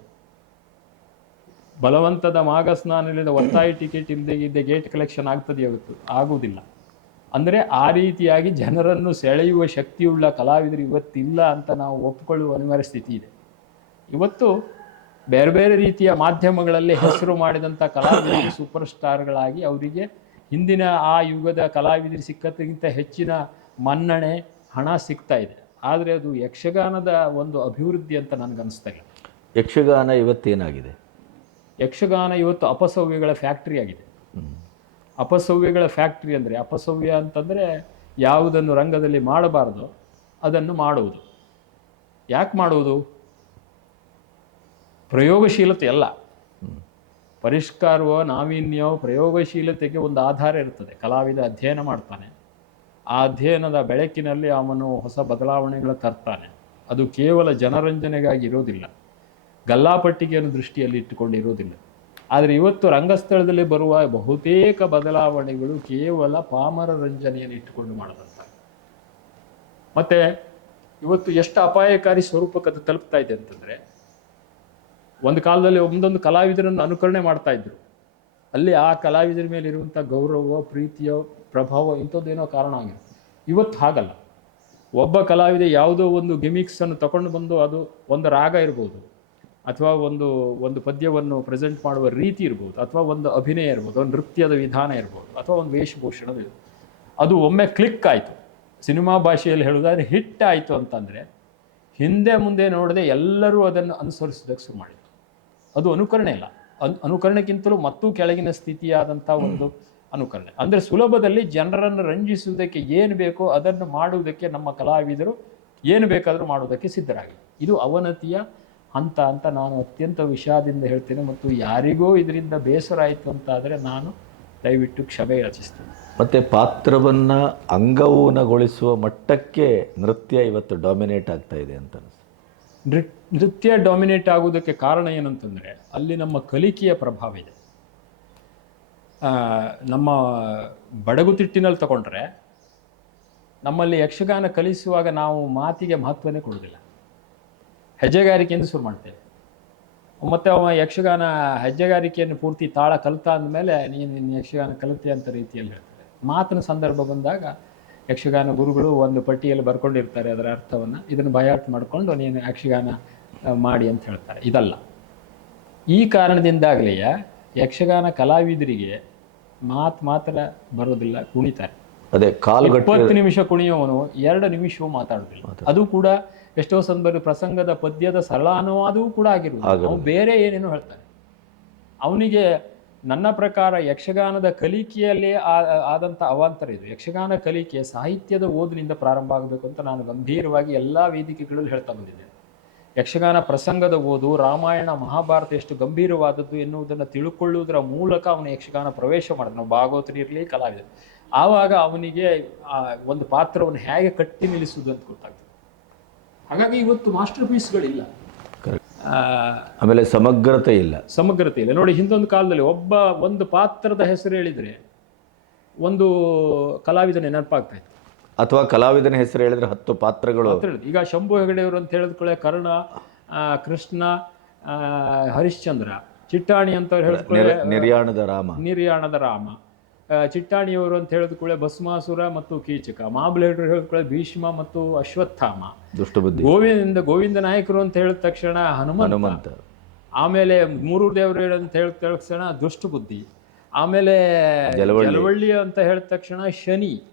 ಬಲವಂತದ ಮಾಗಸ್ನಾನದಿಂದ ಒತ್ತಾಯ ಟಿಕೆಟ್ ಇಲ್ಲದೆ ಇದ್ದೆ ಗೇಟ್ ಕಲೆಕ್ಷನ್ ಆಗ್ತದೆ ಇವತ್ತು ಆಗುವುದಿಲ್ಲ. ಅಂದರೆ ಆ ರೀತಿಯಾಗಿ ಜನರನ್ನು ಸೆಳೆಯುವ ಶಕ್ತಿಯುಳ್ಳ ಕಲಾವಿದರು ಇವತ್ತಿಲ್ಲ ಅಂತ ನಾವು ಒಪ್ಪಿಕೊಳ್ಳುವ ಅನಿವಾರ್ಯ ಸ್ಥಿತಿ ಇದೆ. ಇವತ್ತು ಬೇರೆ ಬೇರೆ ರೀತಿಯ ಮಾಧ್ಯಮಗಳಲ್ಲಿ ಹೆಸರು ಮಾಡಿದಂಥ ಕಲಾವಿದರು ಸೂಪರ್ ಸ್ಟಾರ್ಗಳಾಗಿ ಅವರಿಗೆ ಹಿಂದಿನ ಆ ಯುಗದ ಕಲಾವಿದರು ಸಿಕ್ಕದಕ್ಕಿಂತ ಹೆಚ್ಚಿನ ಮನ್ನಣೆ ಹಣ ಸಿಗ್ತಾ ಇದೆ. ಆದರೆ ಅದು ಯಕ್ಷಗಾನದ ಒಂದು ಅಭಿವೃದ್ಧಿ ಅಂತ ನನಗನ್ನಿಸ್ತಾ ಇಲ್ಲ. ಯಕ್ಷಗಾನ ಇವತ್ತೇನಾಗಿದೆ? ಯಕ್ಷಗಾನ ಇವತ್ತು ಅಪಸವ್ಯಗಳ ಫ್ಯಾಕ್ಟ್ರಿ ಆಗಿದೆ. ಅಪಸವ್ಯಗಳ ಫ್ಯಾಕ್ಟ್ರಿ ಅಂದರೆ ಅಪಸವ್ಯ ಅಂತಂದರೆ ಯಾವುದನ್ನು ರಂಗದಲ್ಲಿ ಮಾಡಬಾರ್ದು ಅದನ್ನು ಮಾಡುವುದು. ಯಾಕೆ ಮಾಡುವುದು? ಪ್ರಯೋಗಶೀಲತೆ ಅಲ್ಲ. ಪರಿಷ್ಕಾರವೋ ನಾವೀನ್ಯವೋ ಪ್ರಯೋಗಶೀಲತೆಗೆ ಒಂದು ಆಧಾರ ಇರ್ತದೆ. ಕಲಾವಿದ ಅಧ್ಯಯನ ಮಾಡ್ತಾನೆ. ಆ ಅಧ್ಯಯನದ ಬೆಳಕಿನಲ್ಲಿ ಅವನು ಹೊಸ ಬದಲಾವಣೆಗಳ ತರ್ತಾನೆ. ಅದು ಕೇವಲ ಜನರಂಜನೆಗಾಗಿ ಇರೋದಿಲ್ಲ. ಗಲ್ಲಾಪಟ್ಟಿಗೆಯನ್ನು ದೃಷ್ಟಿಯಲ್ಲಿ ಇಟ್ಟುಕೊಂಡಿರೋದಿಲ್ಲ ಆದರೆ ಇವತ್ತು ರಂಗಸ್ಥಳದಲ್ಲಿ ಬರುವ ಬಹುತೇಕ ಬದಲಾವಣೆಗಳು ಕೇವಲ ಪಾಮರ ರಂಜನೆಯನ್ನು ಇಟ್ಟುಕೊಂಡು ಮಾಡದಂತ ಮತ್ತೆ ಇವತ್ತು ಎಷ್ಟು ಅಪಾಯಕಾರಿ ಸ್ವರೂಪಕ್ಕೆ ಅದು ತಲುಪ್ತಾ ಇದೆ ಅಂತಂದ್ರೆ, ಒಂದು ಕಾಲದಲ್ಲಿ ಒಂದೊಂದು ಕಲಾವಿದರನ್ನು ಅನುಕರಣೆ ಮಾಡ್ತಾ ಇದ್ರು. ಅಲ್ಲಿ ಆ ಕಲಾವಿದರ ಮೇಲೆ ಇರುವಂಥ ಗೌರವ, ಪ್ರೀತಿಯೋ ಪ್ರಭಾವ ಇಂಥದ್ದೇನೋ ಕಾರಣ ಆಗಿರುತ್ತೆ ಇವತ್ತು ಹಾಗಲ್ಲ. ಒಬ್ಬ ಕಲಾವಿದ ಯಾವುದೋ ಒಂದು ಗಿಮಿಕ್ಸನ್ನು ತಗೊಂಡು ಬಂದು ಅದು ಒಂದು ರಾಗ ಇರ್ಬೋದು, ಅಥವಾ ಒಂದು ಒಂದು ಪದ್ಯವನ್ನು ಪ್ರೆಸೆಂಟ್ ಮಾಡುವ ರೀತಿ ಇರ್ಬೋದು, ಅಥವಾ ಒಂದು ಅಭಿನಯ ಇರ್ಬೋದು, ಒಂದು ನೃತ್ಯದ ವಿಧಾನ ಇರ್ಬೋದು, ಅಥವಾ ಒಂದು ವೇಷಭೂಷಣ. ಅದು ಒಮ್ಮೆ ಕ್ಲಿಕ್ ಆಯಿತು. ಸಿನಿಮಾ ಭಾಷೆಯಲ್ಲಿ ಹೇಳುವುದಾದ್ರೆ ಹಿಟ್ ಆಯಿತು ಅಂತಂದರೆ ಹಿಂದೆ ಮುಂದೆ ನೋಡದೆ ಎಲ್ಲರೂ ಅದನ್ನು ಅನುಸರಿಸೋದಕ್ಕೆ ಶುರು ಮಾಡಿದ್ರು ಅದು ಅನುಕರಣೆ ಇಲ್ಲ. ಅನ್, ಅನುಕರಣೆಗಿಂತಲೂ ಮತ್ತೂ ಕೆಳಗಿನ ಸ್ಥಿತಿಯಾದಂಥ ಒಂದು ಅನುಕರಣೆ. ಅಂದರೆ ಸುಲಭದಲ್ಲಿ ಜನರನ್ನು ರಂಜಿಸುವುದಕ್ಕೆ ಏನು ಬೇಕೋ ಅದನ್ನು ಮಾಡುವುದಕ್ಕೆ ನಮ್ಮ ಕಲಾವಿದರು ಏನು ಬೇಕಾದರೂ ಮಾಡುವುದಕ್ಕೆ ಸಿದ್ಧರಾಗಿ ಇದು ಅವನತಿಯ ಹಂತ ಅಂತ ನಾನು ಅತ್ಯಂತ ವಿಷಾದದಿಂದ ಹೇಳ್ತೇನೆ ಮತ್ತು ಯಾರಿಗೋ ಇದರಿಂದ ಬೇಸರ ಆಯಿತು ಅಂತಾದರೆ ನಾನು ದಯವಿಟ್ಟು ಕ್ಷಮೆ ಯಾಚಿಸ್ತೇನೆ ಮತ್ತು ಪಾತ್ರವನ್ನು ಅಂಗವೂನಗೊಳಿಸುವ ಮಟ್ಟಕ್ಕೆ ನೃತ್ಯ ಇವತ್ತು ಡಾಮಿನೇಟ್ ಆಗ್ತಾ ಇದೆ ಅಂತ ನೃತ್ಯ ಡಾಮಿನೇಟ್ ಆಗುವುದಕ್ಕೆ ಕಾರಣ ಏನಂತಂದರೆ ಅಲ್ಲಿ ನಮ್ಮ ಕಲಿಕೆಯ ಪ್ರಭಾವ ಇದೆ. ನಮ್ಮ ಬಡಗುತಿಟ್ಟಿನಲ್ಲಿ ತಗೊಂಡ್ರೆ ನಮ್ಮಲ್ಲಿ ಯಕ್ಷಗಾನ ಕಲಿಸುವಾಗ ನಾವು ಮಾತಿಗೆ ಮಹತ್ವನೇ ಕೊಡೋದಿಲ್ಲ ಹೆಜ್ಜೆಗಾರಿಕೆಯಿಂದ ಶುರು ಮಾಡ್ತೇವೆ. ಮತ್ತು ಅವ ಯಕ್ಷಗಾನ ಹೆಜ್ಜೆಗಾರಿಕೆಯನ್ನು ಪೂರ್ತಿ ತಾಳ ಕಲಿತ ಅಂದಮೇಲೆ ನೀನು ನಿನ್ನ ಯಕ್ಷಗಾನ ಕಲಿತೆ ಅಂತ ರೀತಿಯಲ್ಲಿ ಹೇಳ್ತಾರೆ. ಮಾತಿನ ಸಂದರ್ಭ ಬಂದಾಗ ಯಕ್ಷಗಾನ ಗುರುಗಳು ಒಂದು ಪಟ್ಟಿಯಲ್ಲಿ ಬರ್ಕೊಂಡಿರ್ತಾರೆ ಅದರ ಅರ್ಥವನ್ನು. ಇದನ್ನು ಬಯಾಟ್ ಮಾಡಿಕೊಂಡು ನೀನು ಯಕ್ಷಗಾನ ಮಾಡಿ ಅಂತ ಹೇಳ್ತಾರೆ. ಇದಲ್ಲ. ಈ ಕಾರಣದಿಂದಾಗಲೇ ಯಕ್ಷಗಾನ ಕಲಾವಿದರಿಗೆ ಮಾತು ಮಾತ್ರ ಬರೋದಿಲ್ಲ ಕುಣಿತಾರೆ. ಅದೇ ಕಾಲು ಇಪ್ಪತ್ತು ನಿಮಿಷ ಕುಣಿಯೋವನು ಎರಡು ನಿಮಿಷವೂ ಮಾತಾಡೋದಿಲ್ಲ ಅದು ಕೂಡ ಎಷ್ಟೋ ಸಂದರ್ಭ ಪ್ರಸಂಗದ ಪದ್ಯದ ಸರಳ ಅನುವಾದವೂ ಕೂಡ ಆಗಿರುವುದು. ಅವನು ಬೇರೆ ಏನೇನೋ ಹೇಳ್ತಾನೆ. ಅವನಿಗೆ ನನ್ನ ಪ್ರಕಾರ ಯಕ್ಷಗಾನದ ಕಲಿಕೆಯಲ್ಲೇ ಆದಂಥ ಅವಾಂತರ ಇದು. ಯಕ್ಷಗಾನ ಕಲಿಕೆ ಸಾಹಿತ್ಯದ ಓದಿನಿಂದ ಪ್ರಾರಂಭ ಆಗಬೇಕು ಅಂತ ನಾನು ಗಂಭೀರವಾಗಿ ಎಲ್ಲ ವೇದಿಕೆಗಳಲ್ಲಿ ಹೇಳ್ತಾ ಬಂದಿದ್ದೇನೆ. ಯಕ್ಷಗಾನ ಪ್ರಸಂಗದ ಓದು ರಾಮಾಯಣ ಮಹಾಭಾರತ ಎಷ್ಟು ಗಂಭೀರವಾದದ್ದು ಎನ್ನುವುದನ್ನು ತಿಳ್ಕೊಳ್ಳುವುದರ ಮೂಲಕ ಅವನು ಯಕ್ಷಗಾನ ಪ್ರವೇಶ ಮಾಡಿದ. ನಾವು ಭಾಗವತರಿರಲಿ ಕಲಾವಿದ. ಆವಾಗ ಅವನಿಗೆ ಒಂದು ಪಾತ್ರವನ್ನು ಹೇಗೆ ಕಟ್ಟಿ ನಿಲ್ಲಿಸುವುದು ಅಂತ ಗೊತ್ತಾಗ್ತದೆ. ಹಾಗಾಗಿ ಇವತ್ತು ಮಾಸ್ಟರ್ ಪೀಸ್ಗಳಿಲ್ಲ ಆಮೇಲೆ ಸಮಗ್ರತೆ ಇಲ್ಲ. ಸಮಗ್ರತೆ ಇಲ್ಲ. ನೋಡಿ ಹಿಂದೊಂದು ಕಾಲದಲ್ಲಿ ಒಬ್ಬ ಒಂದು ಪಾತ್ರದ ಹೆಸರು ಹೇಳಿದರೆ ಒಂದು ಕಲಾವಿದ ನೆನಪಾಗ್ತಾ ಇತ್ತು. ಅಥವಾ ಕಲಾವಿದನ ಹೆಸರು ಹೇಳಿದ್ರೆ ಹತ್ತು ಪಾತ್ರಗಳು. ಈಗ ಶಂಭು ಹೆಗಡೆಯವರು ಅಂತ ಹೇಳಿದ್ಕೊಳ್ಳೆ ಕರ್ಣ ಕೃಷ್ಣ ಹರಿಶ್ಚಂದ್ರ ಚಿಟ್ಟಾಣಿ ಅಂತ ಹೇಳಿದ್ಕೊಳ್ಳೆ ನಿರ್- ನಿರ್ಯಾಣದ ರಾಮ. ನಿರ್ಯಾಣದ ರಾಮ. ಚಿಟ್ಟಾಣಿಯವರು ಅಂತ ಹೇಳಿದ್ಕೊಳ್ಳೆ ಭಸ್ಮಾಸುರ ಮತ್ತು ಕೀಚಕ ಮಾಬಲೇಟರು ಹೇಳಿದ್ಕೊಳ್ಳೆ ಭೀಷ್ಮ ಮತ್ತು ಅಶ್ವತ್ಥಾಮ. ದುಷ್ಟಬುದ್ಧಿ. ಗೋವಿಂದ ಗೋವಿಂದ ನಾಯಕರು ಅಂತ ಹೇಳಿದ ತಕ್ಷಣ ಹನುಮಂತ. ಹನುಮಂತ. ಆಮೇಲೆ ಮೂರು ದೇವರು ಹೇಳಂತ ಅಂತ ಹೇಳಿದ ತಕ್ಷಣ ದುಷ್ಟಬುದ್ಧಿ. ಆಮೇಲೆ. ಜಲವಳ್ಳಿ ಅಂತ ಹೇಳಿದ ತಕ್ಷಣ ಶನಿ.